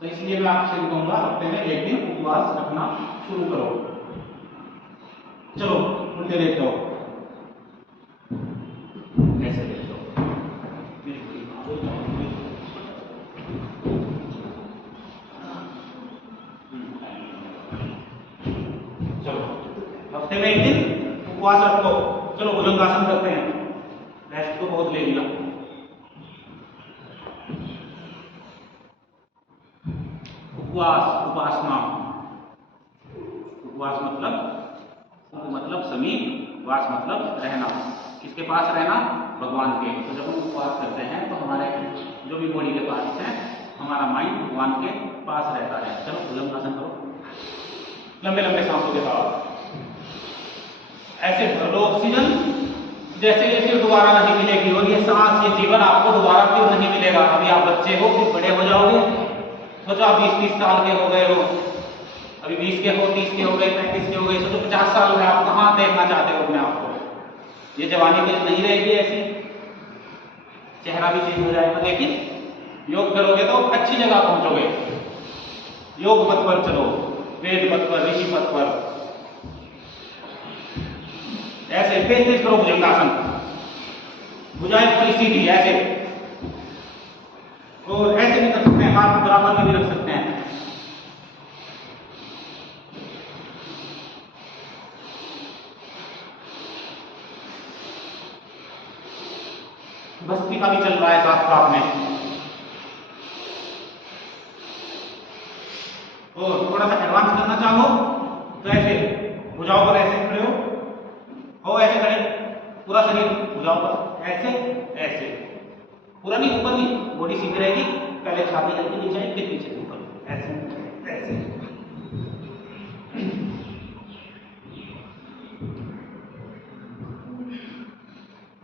तो इसलिए मैं आपसे कहूंगा हफ्ते में 1 दिन उपवास रखना शुरू करो। चलो उल्टे लेट जाओ, ऐसे लेट जाओ। चलो हफ्ते में 1 दिन उपवास रखो। चलो भुजंगासन करते हैं, रेस्ट तो बहुत ले लिया। उपवास, उपासना। उपवास मतलब समीप, वास मतलब रहना, किसके पास रहना? भगवान के। तो जब हम उपवास करते हैं तो हमारे जो भी बॉडी के पार्ट्स हैं, हमारा माइंड भगवान के पास रहता है। चलो भुजंगासन करो, लंबे लंबे सांसों के साथ ऐसे भर लो ऑक्सीजन, जैसे ये फिर दोबारा नहीं मिलेगी। और ये सांस, ये जीवन आपको दोबारा फिर नहीं मिलेगा। अभी आप बच्चे हो, फिर बड़े हो जाओगे। सोचो आप 20-30 साल के हो गए हो, अभी 20 के हो, 30 के हो गए, 35 के हो गए, सोचो 50 साल में आप कहाँ देखना चाहते हो अपने आप को? ये जवानी भी नहीं रहेगी ऐसी, चेहरा भी चेंज हो जाएगा। लेकिन योग करोगे तो अच्छी जगह पहुंचोगे। योग पथ पर चलो, वेद पथ पर, ऋषि पथ पर। ऐसे तेज तेज करो भुजंगासन, भुजाएं पूरी सीधी ऐसे। और ऐसे भी कर सकते हैं, हाथ बराबर में भी रख सकते हैं। बस्ती का भी चल रहा है साथ साथ में। और थोड़ा सा एडवांस करना चाहो तो ऐसे भुजाओं पर ऐसे खड़े हो, ऐसे खड़े, पूरा शरीर भुजाओं पर ऐसे ऐसे, पूरा नहीं, ऊपर नहीं, बॉडी सीधी रहेगी। पहले छाती हल्की नीचे आए, फिर पीछे ऊपर, ऐसे ऐसे।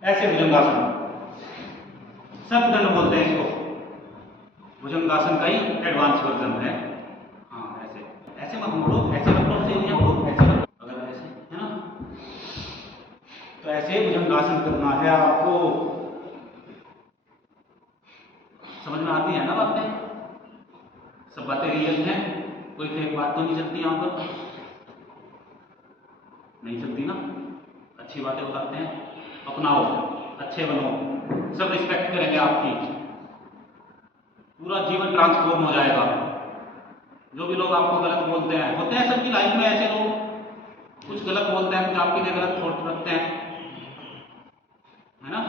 ऐसे भुजंगासन, सब दंड बोलते हैं इसको। भुजंगासन का ही एडवांस वर्जन है। हाँ, ऐसे ऐसे मत मोड़ो, ऐसे मत मोड़ो, ऐसे मोड़ो, ऐसे मत, अगर ऐसे है ना, तो ऐसे भुजंगासन करना है आपको। समझ में आती है ना बातें? सब बातें रियल हैं, कोई फेक बात तो नहीं चलती यहाँ पर, नहीं चलती ना। अच्छी बातें बताते हैं, अपनाओ, अच्छे बनो, सब रिस्पेक्ट करेंगे आपकी, पूरा जीवन ट्रांसफॉर्म हो जाएगा। जो भी लोग आपको गलत बोलते हैं, होते हैं सबकी लाइफ में ऐसे लोग, कुछ गलत बोलते हैं, कुछ आपके लिए गलत थॉट रखते हैं, है ना,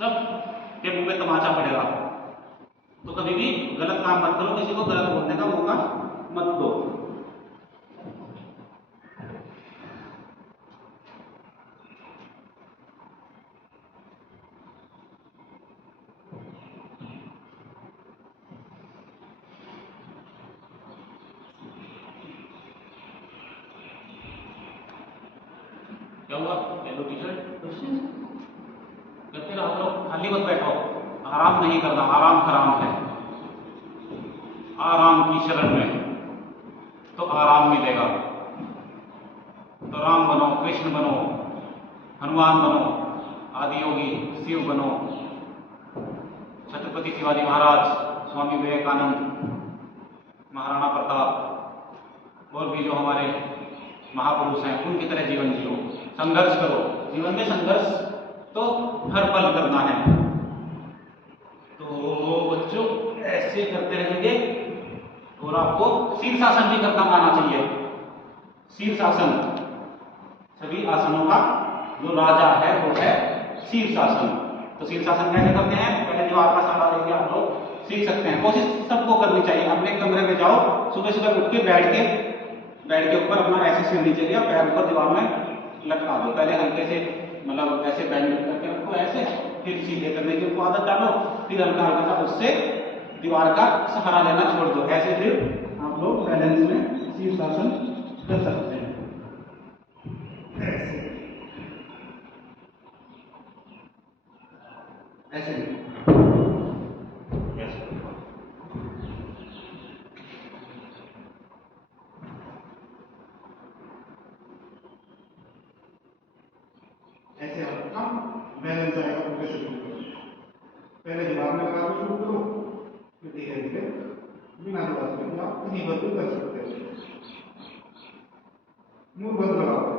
सब के मुंह पे तमाचा पड़ेगा। तो कभी भी गलत काम मत करो, किसी को गलत बोलने का मौका मत दो। क्या हुआ? येलो टी शर्ट करते रहो, खाली मत बैठो, आराम नहीं करना, आराम हराम है। आराम की शरण में तो आराम मिलेगा। तो राम बनो, कृष्ण बनो, हनुमान बनो, आदि योगी शिव बनो, छत्रपति शिवाजी महाराज, स्वामी विवेकानंद, महाराणा प्रताप, और भी जो हमारे महापुरुष हैं, उनकी तरह जीवन जियो, संघर्ष करो। जीवन में संघर्ष तो हर पल करना है। तो बच्चों ऐसे करते रहेंगे। और आपको शीर्षासन भी करना आना चाहिए। शीर्षासन, सभी आसनों का जो राजा है वो है शीर्षासन। तो शीर्षासन कैसे करते हैं? पहले दीवार का सहारा लेके आप लोग सीख सकते हैं। कोशिश सबको करनी चाहिए। अपने कमरे में जाओ, सुबह सुबह उठ के बेड के ऊपर अपना ऐसे सिर नीचे दिया, पैर ऊपर दीवार में लटका दो। पहले हल्के से, मतलब ऐसे बैंड करके रखो ऐसे, फिर सीधे करने की आदत डालो, फिर हल्का हल्का सा उससे दीवार का सहारा लेना छोड़ दो। ऐसे फिर आप लोग बैलेंस में शीर्षासन कर सकते हैं। ऐसे ऐसे ऐसे आपका बैलेंस आएगा पूरे शरीर पर। पहले दीवार में लगा के शुरू करो, फिर धीरे धीरे बिना दीवार के आप कहीं पर भी कर सकते हैं। मुंह बंद लगाओ।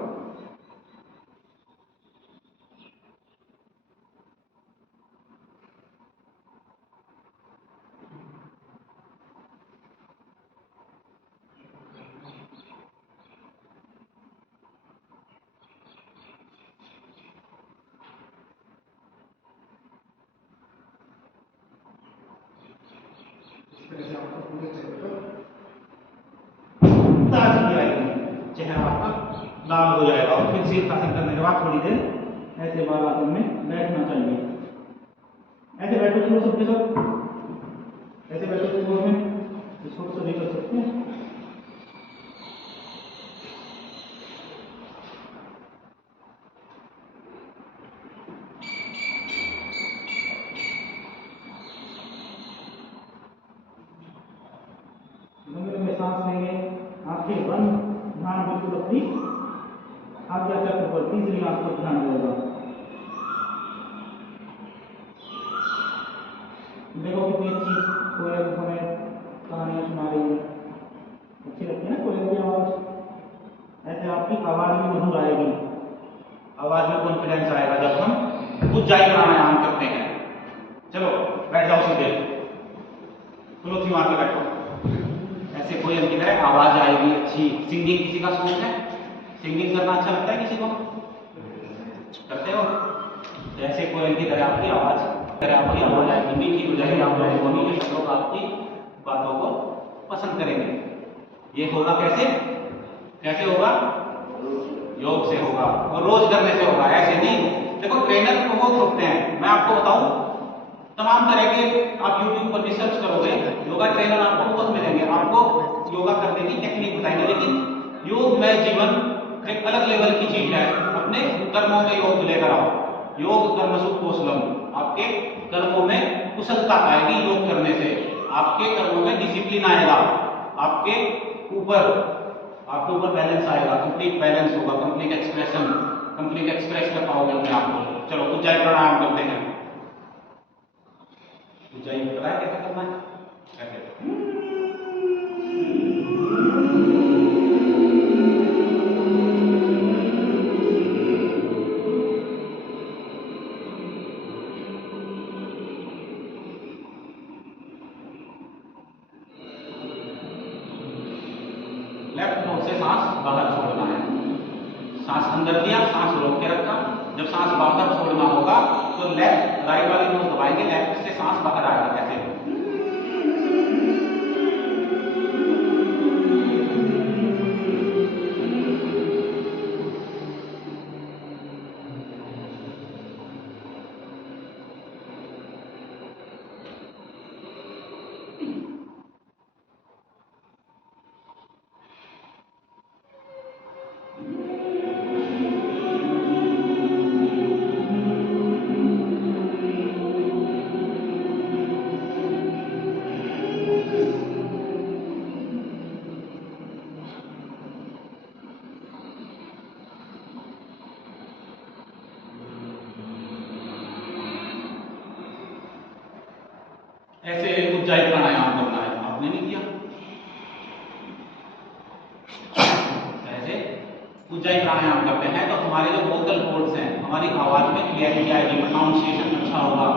चेहरा आपका लाल हो जाएगा। और फिर शीर्षासन करने के बाद थोड़ी देर ऐसे बाल आसन में बैठना चाहिए। ऐसे बैठो चलो सबके सब, ऐसे बैठो चलो में इसको तो नहीं कर सकते। लंबे लंबे सांस लेंगे, आंखें बंद, ध्यान बिल्कुल अपनी आज्ञा चक्र पर, तीसरी आंख पर ध्यान रहेगा। देखो कितनी अच्छी कोयल हमें कहानियां सुना रही है, अच्छी लगती है ना कोयल की आवाज। ऐसे आपकी आवाज में मधुर आएगी, आवाज में कॉन्फिडेंस आएगा जब हम उज्जाई प्राणायाम करते हैं। चलो बैठ जाओ सीधे, खुलो सी मार के बैठो, ऐसे कोयल की तरह आवाज आएगी अच्छी। सिंगिंग किसी का शौक है? सिंगिंग करना अच्छा लगता है किसी को? करते हो? तो ऐसे कोयल की तरह आपकी आवाज आएगी, मीठी हो जाएगी, आप लोग आपकी बातों को पसंद करेंगे। ये होगा कैसे? कैसे होगा? योग से होगा और रोज करने से होगा, ऐसे नहीं। देखो ट्रेनर बहुत होते हैं, मैं आपको बताऊं तमाम तरह के, आप यूट्यूब पर रिसर्च करोगे योगा ट्रेनर आपको बहुत मिलेंगे, आपको योगा करने की टेक्निक बताएंगे। लेकिन योग में जीवन एक अलग लेवल की चीज है। अपने कर्मों में योग लेकर आओ, योग कर्मसु कौशलम, आपके कर्मों में कुशलता आएगी योग करने से, आपके कर्मों में डिसिप्लिन आएगा, आपके ऊपर बैलेंस आएगा, कंप्लीट बैलेंस होगा, कंप्लीट एक्सप्रेस कर पाओगे अपने आप को। चलो उज्जाई प्राणायाम करते हैं। उज्जाई पता है कैसे करना है? कैसे? लेफ्ट नोज से सांस बाहर छोड़ना है, सांस अंदर लिया, सांस रोक के रखा। जब सांस बाहर छोड़ना होगा तो राइट वाली नोज दबाएंगे, लेफ्ट से सांस बाहर आएगा। कैसे? ऐसे उज्जाई प्राणायाम करना है, आपने नहीं किया? ऐसे उज्जाई प्राणायाम करते हैं तो हमारे जो वोकल कॉर्ड्स हैं, हमारी आवाज में क्लियरिटी आएगी, प्रोनाउंसिएशन अच्छा होगा।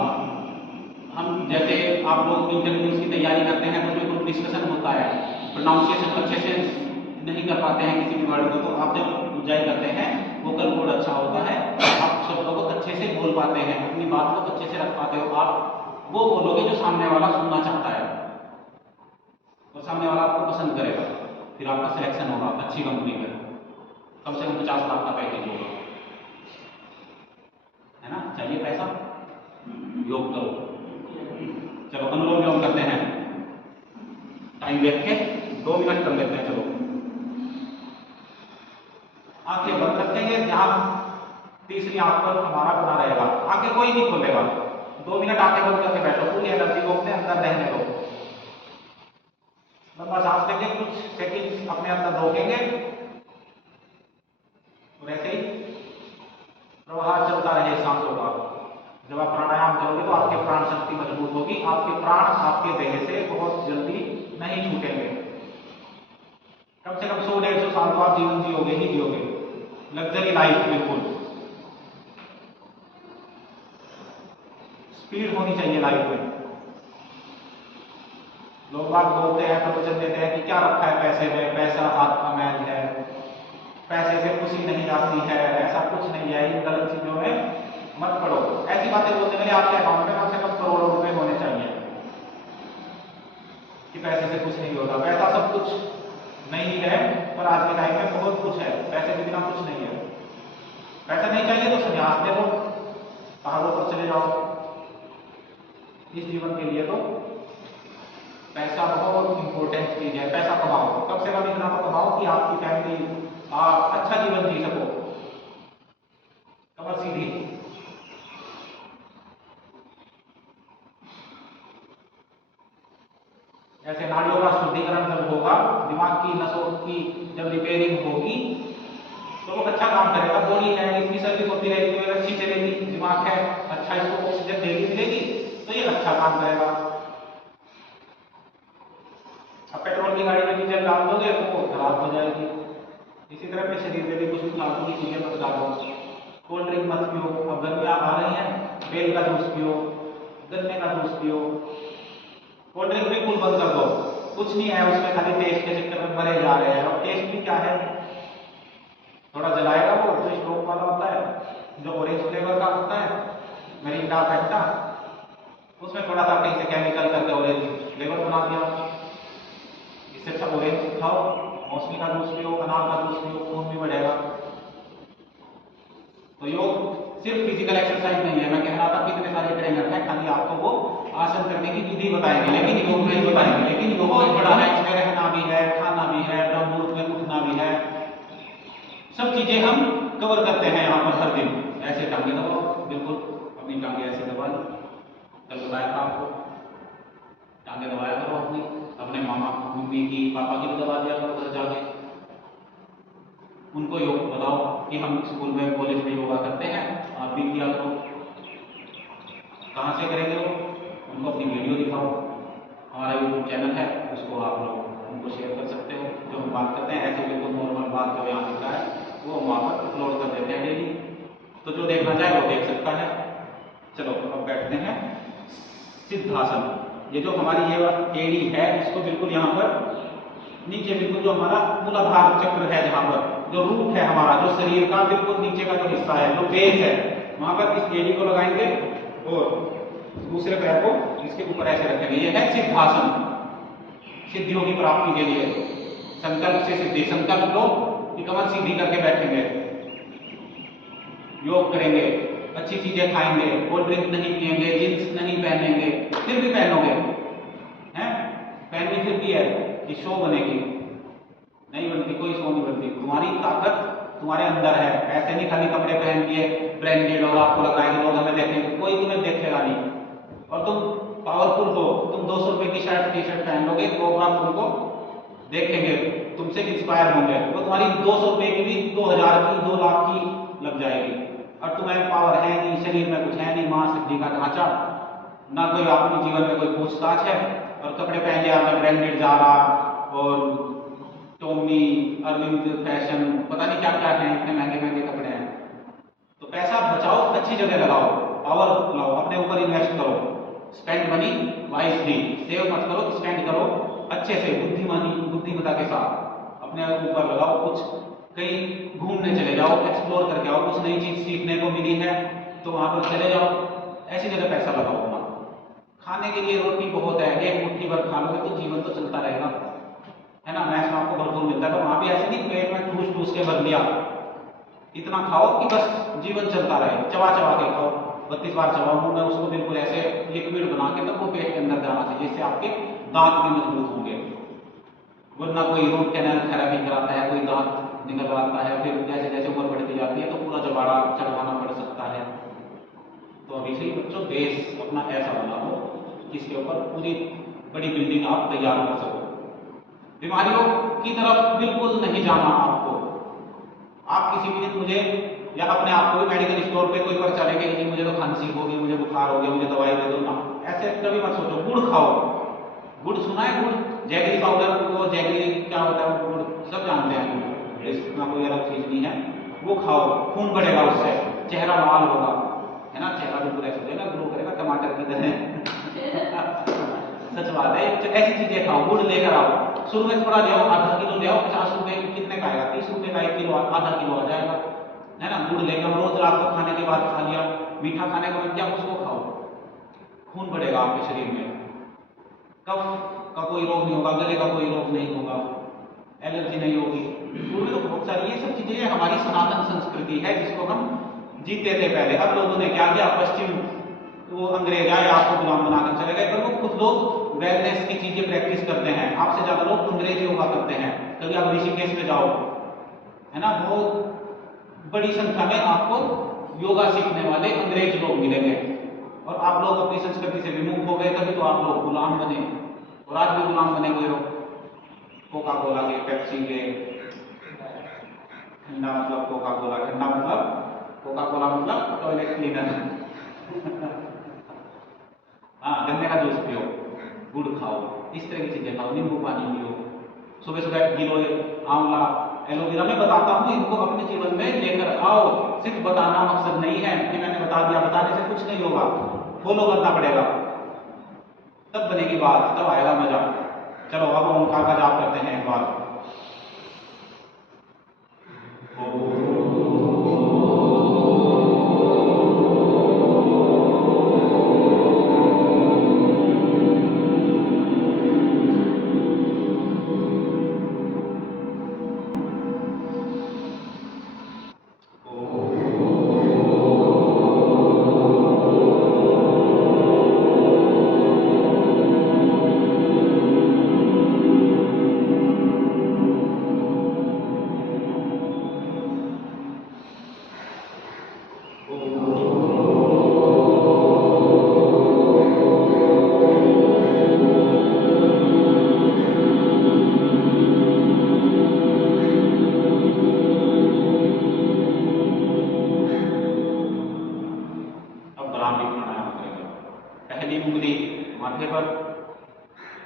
हम जैसे आप लोग इंटरव्यूज की तैयारी करते हैं तो उसमें कुछ डिस्कशन होता है, प्रोनाउंसिएशन अच्छे से नहीं कर पाते हैं किसी भी वर्ड को, तो आप जब उज्जाई करते हैं वोकल कॉर्ड अच्छा होता है, आप शब्दों को अच्छे से बोल पाते हैं, अपनी बात को अच्छे से रख पाते हो, आप वो बोलोगे जो सामने वाला सुनना चाहता है और सामने वाला आपको पसंद करेगा। फिर आपका सिलेक्शन होगा अच्छी कंपनी में, कम से कम 50 लाख का पैकेज होगा, है ना? चाहिए पैसा? योग करो। चलो अनुलोम विलोम करते हैं, टाइम देख के 2 मिनट कर लेते हैं। चलो आंखें बंद रखेंगे, ध्यान तीसरी आंख पर हमारा बना रहेगा, आंखें कोई नहीं खोलेगा। 2 मिनट आंखें बंद करके बैठो, पूरी एनर्जी को अपने अंदर रहने दो। लंबा सांस लेंगे, कुछ सेकंड अपने अंदर रोकेंगे और ऐसे ही प्रवाह चलता रहे सांसों का। जब आप प्राणायाम करोगे तो आपके प्राण शक्ति मजबूत होगी, आपके प्राण आपके देह से बहुत जल्दी नहीं छूटेंगे। कम से कम 100-150 साल तो आप जीवन जियोगे ही जियोगे, लग्जरी लाइफ बिल्कुल। स्पीड होनी चाहिए लाइफ में। लोग बात बोलते हैं, प्रवचन देते हैं कि क्या रखा है पैसे में, पैसा हाथ का मैल है, पैसे से खुशी नहीं आती है, ऐसा कुछ नहीं है, इन गलत चीजों में मत पड़ो। ऐसी बातें बोलने के लिए आपके अकाउंट में कम से कम करोड़ों रुपए होने चाहिए कि पैसे से कुछ नहीं होता। पैसा सब कुछ नहीं है, पर आज के टाइम में बहुत कुछ है, पैसे के बिना कुछ नहीं है। पैसा नहीं चाहिए तो संन्यास ले लो, पहाड़ों पर चले जाओ। इस जीवन के लिए तो पैसा बहुत इंपॉर्टेंट चीज है। पैसा कमाओ, कम से कम इतना तो कमाओ कि आपकी फैमिली आप अच्छा जीवन जी सको। कमर सीधी। ऐसे नाड़ियों का शुद्धिकरण जब होगा, दिमाग की नसों की जब रिपेयरिंग होगी तो वो अच्छा काम करेगा। बॉडी है, इसकी सर्विस होती रहेगी तो अच्छी चलेगी। दिमाग है अच्छा, इसको ऑक्सीजन डेली मिलेगी तो ये अच्छा काम करेगा। अब पेट्रोल की गाड़ी में डीजल डाल दोगे तो वो खराब हो जाएगी। इसी तरह अपने शरीर में भी कुछ फालतू की चीजें मत डालो। कोल्ड ड्रिंक मत पियो। अब गर्मियां आ रही हैं, बेल का जूस पियो, गन्ने का जूस पियो। कोल्ड ड्रिंक बिल्कुल बंद कर दो, कुछ नहीं है उसमें, खाली टेस्ट के चक्कर में मरे जा रहे हैं। और टेस्ट भी क्या है, थोड़ा जलाएगा वो जो स्ट्रोक वाला होता है, जो ऑरेंज फ्लेवर का होता है, मिरिंडा, फैंटा, उसमें थोड़ा सा कहीं से केमिकल करके ऑरेंज फ्लेवर बना दिया। इससे अच्छा ऑरेंज खाओ, मौसमी का जूस पियो, अनार का जूस पियो, खून भी बढ़ेगा। तो योग सिर्फ फिजिकल एक्सरसाइज नहीं है। मैं कह रहा था कितने सारे ट्रेनर हैं, खाली आपको वो आसन करने की विधि बताएंगे, लेकिन योग नहीं बताएंगे। लेकिन योग बहुत बड़ा है, इसमें रहना भी है, खाना भी है, ब्रह्म मुहूर्त में उठना भी है, सब चीजें हम कवर करते हैं यहाँ पर हर दिन। ऐसे टांगे दबाओ, बिल्कुल अपनी टांगे ऐसे दबा ली, कल बताया था आपको, टांगे दबाया करो अपनी, अपने मामा मम्मी की, पापा की भी दबा दिया करो घर जाके। उनको योग बताओ कि हम स्कूल में कॉलेज में योगा करते हैं, आप भी किया करो। कहाँ से करेंगे वो, उनको अपनी वीडियो दिखाओ। हमारा यूट्यूब चैनल है, उसको आप लोग उनको शेयर कर सकते हो। जो हम बात करते हैं ऐसे बिल्कुल नॉर्मल बात जो यहाँ दिख रहा है वो हम वहाँ पर अपलोड कर देते हैं डेली, तो जो देखना चाहे वो देख सकता है। चलो अब बैठते हैं सिद्धासन। ये जो हमारी ये एड़ी है, इसको बिल्कुल यहाँ पर नीचे, बिल्कुल जो हमारा मूलाधार चक्र है, जहाँ पर जो रूट है हमारा, जो शरीर का बिल्कुल नीचे का जो हिस्सा है, जो बेस है, वहां पर इस एड़ी को लगाएंगे और दूसरे पैर को इसके ऊपर ऐसे रखेंगे। ये है सिद्धासन, सिद्धियों की प्राप्ति के लिए। संकल्प से सिद्धि, संकल्प लो कि कमर सीधी करके बैठेंगे, योग करेंगे, अच्छी चीजें खाएंगे, कोल्ड ड्रिंक नहीं पिएंगे, जींस नहीं पहनेंगे, फिर भी पहनोगे हैं, पहननी फिर भी है कि शो बनेगी, नहीं बनती, कोई शो नहीं बनती। तुम्हारी ताकत तुम्हारे अंदर है। ऐसे नहीं खाली कपड़े पहन लिए ब्रांडेड और आपको लग रहा है कि लोग हमें देखेंगे, कोई तुम्हें देखेगा नहीं। और तुम पावरफुल हो, तुम 200 रुपए की शर्ट टी शर्ट पहन लोगे तो आप तुमको देखेंगे, तुमसे इंस्पायर होंगे। तो तुम्हारी 200 रुपए की भी 2000 की, 2 लाख की लग जाएगी। और तुम्हें पावर है नहीं, शरीर में कुछ है नहीं, मां सिद्धि का ढांचा, ना कोई अपने जीवन में कोई पूछताछ है, और कपड़े पहन लिया, मैं ब्रांडेड जा रहा और टॉमी, अरविंद फैशन, पता नहीं क्या क्या है, इतने महंगे महंगे कपड़े हैं। तो पैसा बचाओ, अच्छी जगह लगाओ, पावर लाओ, अपने ऊपर इन्वेस्ट करो, स्पेंड मनी वाइजली, सेव मत करो, स्पेंड करो अच्छे से, बुद्धिमत्ता के साथ अपने ऊपर लगाओ। कुछ कहीं घूमने चले जाओ, एक्सप्लोर करके आओ, कुछ नई चीज सीखने को मिली है तो वहां पर चले जाओ, ऐसी जगह पैसा लगाओ। वहां खाने के लिए रोटी बहुत है, एक मुट्ठी भर खा लोगे तो जीवन तो चलता रहेगा, है ना। मैच में आपको भरपूर मिलता है, पर वहां भी ऐसे नहीं पेट में ठूस ठूस के भर लिया, इतना खाओ कि बस जीवन चलता रहे, चबा चबा के खाओ, 32 बार चबाओ मुंह में उसको, बिल्कुल ऐसे लिक्विड बना के तब वो पेट के अंदर जाना चाहिए, जिससे आपके दांत भी मजबूत होंगे। वरना कोई रूट कैनाल थेरेपी कराता है, कोई दांत निकलवाता है, फिर जैसे जैसे उम्र बढ़ती जाती है तो पूरा जबाड़ा चढ़वाना पड़ सकता है। तो अभी से ही बच्चों बेस अपना ऐसा बना लो जिसके ऊपर पूरी बड़ी बिल्डिंग आप तैयार कर सको। बीमारियों की तरफ बिल्कुल नहीं जाना आपको। आप किसी भी दिन मुझे या अपने आप को मेडिकल स्टोर पे कोई पर्चा लेके कि मुझे तो खांसी होगी, मुझे बुखार हो गया, मुझे दवाई दे दो ना, ऐसे कभी मत सोचो। गुड़ खाओ, गुड़ सुना है, गुड़ जैगरी पाउडर, वो जैगरी क्या होता है, गुड़ सब जानते हैं, इसमें कोई अलग चीज नहीं है, वो खाओ, खून बढ़ेगा उससे, चेहरा लाल होगा, है ना, चेहरा बिल्कुल ऐसा हो जाएगा, ग्लो करेगा टमाटर की तरह। सच बात है। ऐसी चीजें खाओ, गुड़ लेकर आओ, शुरू में थोड़ा ले आओ, आधा किलो ले आओ, 50 रुपए कितने का आएगा, 30 रुपए का 1 किलो, आधा किलो आ जाएगा, है ना। गुड़ लेकर रोज रात को खाने के बाद खा लिया, मीठा खाने को मिल गया, उसको खाओ, खून बढ़ेगा आपके शरीर में, कफ का कोई रोग नहीं होगा, गले का कोई रोग नहीं होगा, एलर्जी नहीं होगी। शुरू में तो बहुत सारी ये सब चीजें हमारी सनातन संस्कृति है जिसको हम जीते थे पहले। अब लोगों ने क्या किया, पश्चिम वो अंग्रेज आए आपको गुलाम बनाकर चले गए, पर वो खुद लोग वेलनेस की चीजें प्रैक्टिस करते हैं। आपसे ज्यादा लोग अंग्रेज योगा करते हैं। कभी आप ऋषिकेश में जाओ, है ना, बहुत बड़ी संख्या में आपको योगा सीखने वाले अंग्रेज लोग मिलेंगे। और आप लोग अपनी संस्कृति से विमुख हो गए, तभी तो आप लोग गुलाम बने और आज भी गुलाम बने हुए हो कोका कोला के, पेप्सी के। ठंडा मतलब कोका कोला, ठंडा मतलब कोका कोला मतलब टॉयलेट क्लीनर। हाँ, गन्ने का जूस पियो, गुड़ खाओ, इस तरह की चीजें खाओ, नींबू पानी पियो, सुबह सुबह गिलोय, आंवला, एलोवेरा। मैं बताता हूँ, इनको अपने जीवन में लेकर आओ। सिर्फ बताना मकसद नहीं है कि मैंने बता दिया, बताने से कुछ नहीं होगा, फॉलो करना पड़ेगा, तब बनेगी बात, तब आएगा मजा। चलो अब ओंकार का जाप करते हैं एक बार। पहली उंगली माथे पर,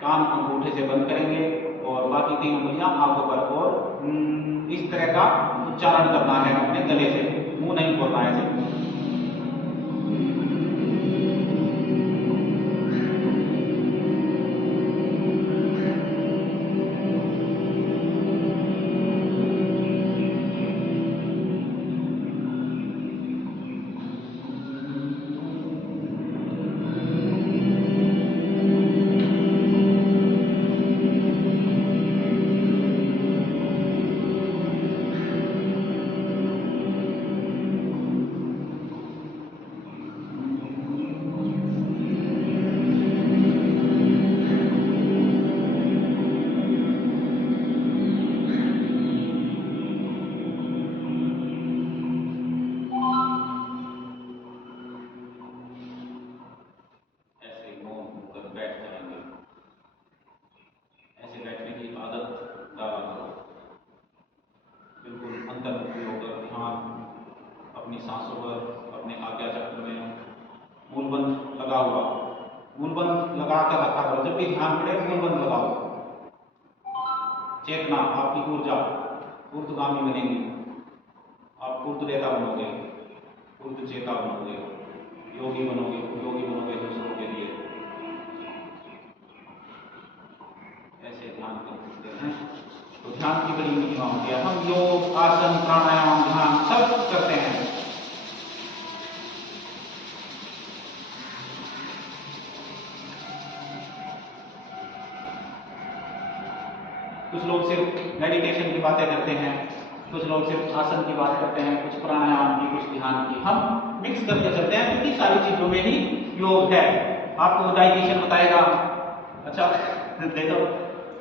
कान अंगूठे से बंद करेंगे और बाकी 3 उंगलियां आंखों पर, और इस तरह का उच्चारण करना है अपने गले से, मुंह नहीं खोलना है ऐसे। अपनी सांसों पर, अपने आज्ञा चक्र में मूलबंध लगा हुआ, मूलबंध लगा कर रखा करो। जब भी ध्यान पड़े मूलबंध लगाओ। चेतना, आपकी ऊर्जा ऊर्ध्वगामी बनेगी, आप ऊर्ध्वरेता बनोगे, ऊर्ध्वचेता बनोगे, योगी बनोगे, उपयोगी बनोगे दूसरों के लिए। ऐसे ध्यान करते हैं तो ध्यान की बड़ी महिमा होती है। हम योग, आसन, प्राणायाम, ध्यान सब करते हैं। कुछ लोग सिर्फ मेडिटेशन की बातें करते हैं, कुछ लोग सिर्फ आसन की बात करते हैं, कुछ प्राणायाम की, कुछ ध्यान की। हम मिक्स करके चलते हैं क्योंकि सारी चीजों में ही योग है। आपको डाइटिशियन बताएगा, अच्छा देखो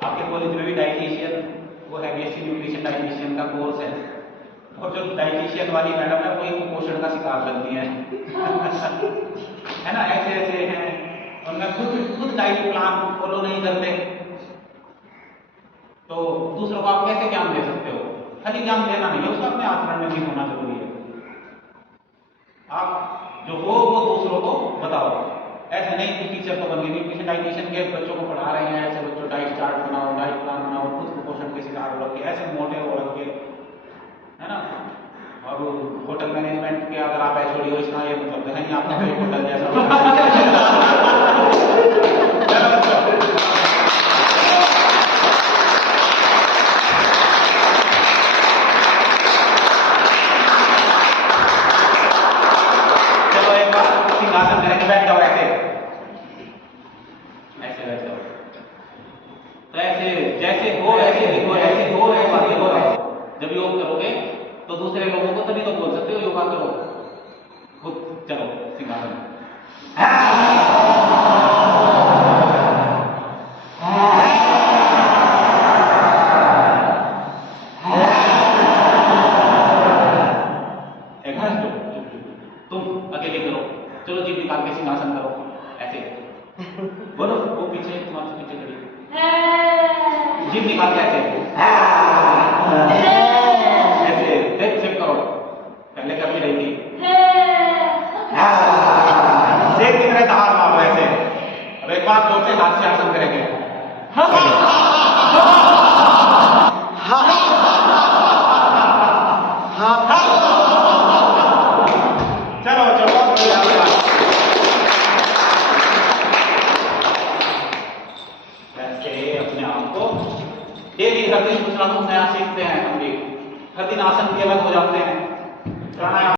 आपके कॉलेज में भी डाइटिशियन वो है, बेसिक न्यूट्रिशन डाइटिशियन का कोर्स है, और जो डाइटिशियन वाली मैडम है वही कुपोषण का शिकार बनती है। है ना, ऐसे ऐसे हैं, उनका खुद डाइट प्लान फॉलो नहीं करते, तो दूसरों को आप कैसे ज्ञान दे सकते हो? खाली ज्ञान देना नहीं है, उसका अपने आचरण में भी होना जरूरी है। आप जो हो वो दूसरों को बताओ। ऐसे नहीं कि टीचर तो बन गए, न्यूट्रिशन डाइटिशियन के बच्चों को पढ़ा रहे हैं, ऐसे बच्चों डाइट चार्ट बनाओ, डाइट प्लान बनाओ, खुद कुपोषण के शिकार हो रखे, ऐसे मोटे हो रखे, है ना। और होटल मैनेजमेंट के अगर आप एचओडी हो, इसका ये मतलब है नहीं आपका कोई होटल जैसा। बैठ जाओ ऐसे, ऐसे बैठ जाओ। तो ऐसे जैसे हो ऐसे दिखो, ऐसे हो मारी ऐसे ऐसे देख चेक करो, पहले कर भी रही थी। देख कितने हाथ मारो ऐसे। अब एक बार जोर से हाथ से आसन करेंगे। चलो चलो ऐसे अपने आप को डेली हर दिन कुछ ना कुछ नया सीखते हैं। हम भी हर दिन आसन के अलग हो जाते हैं। प्राणायाम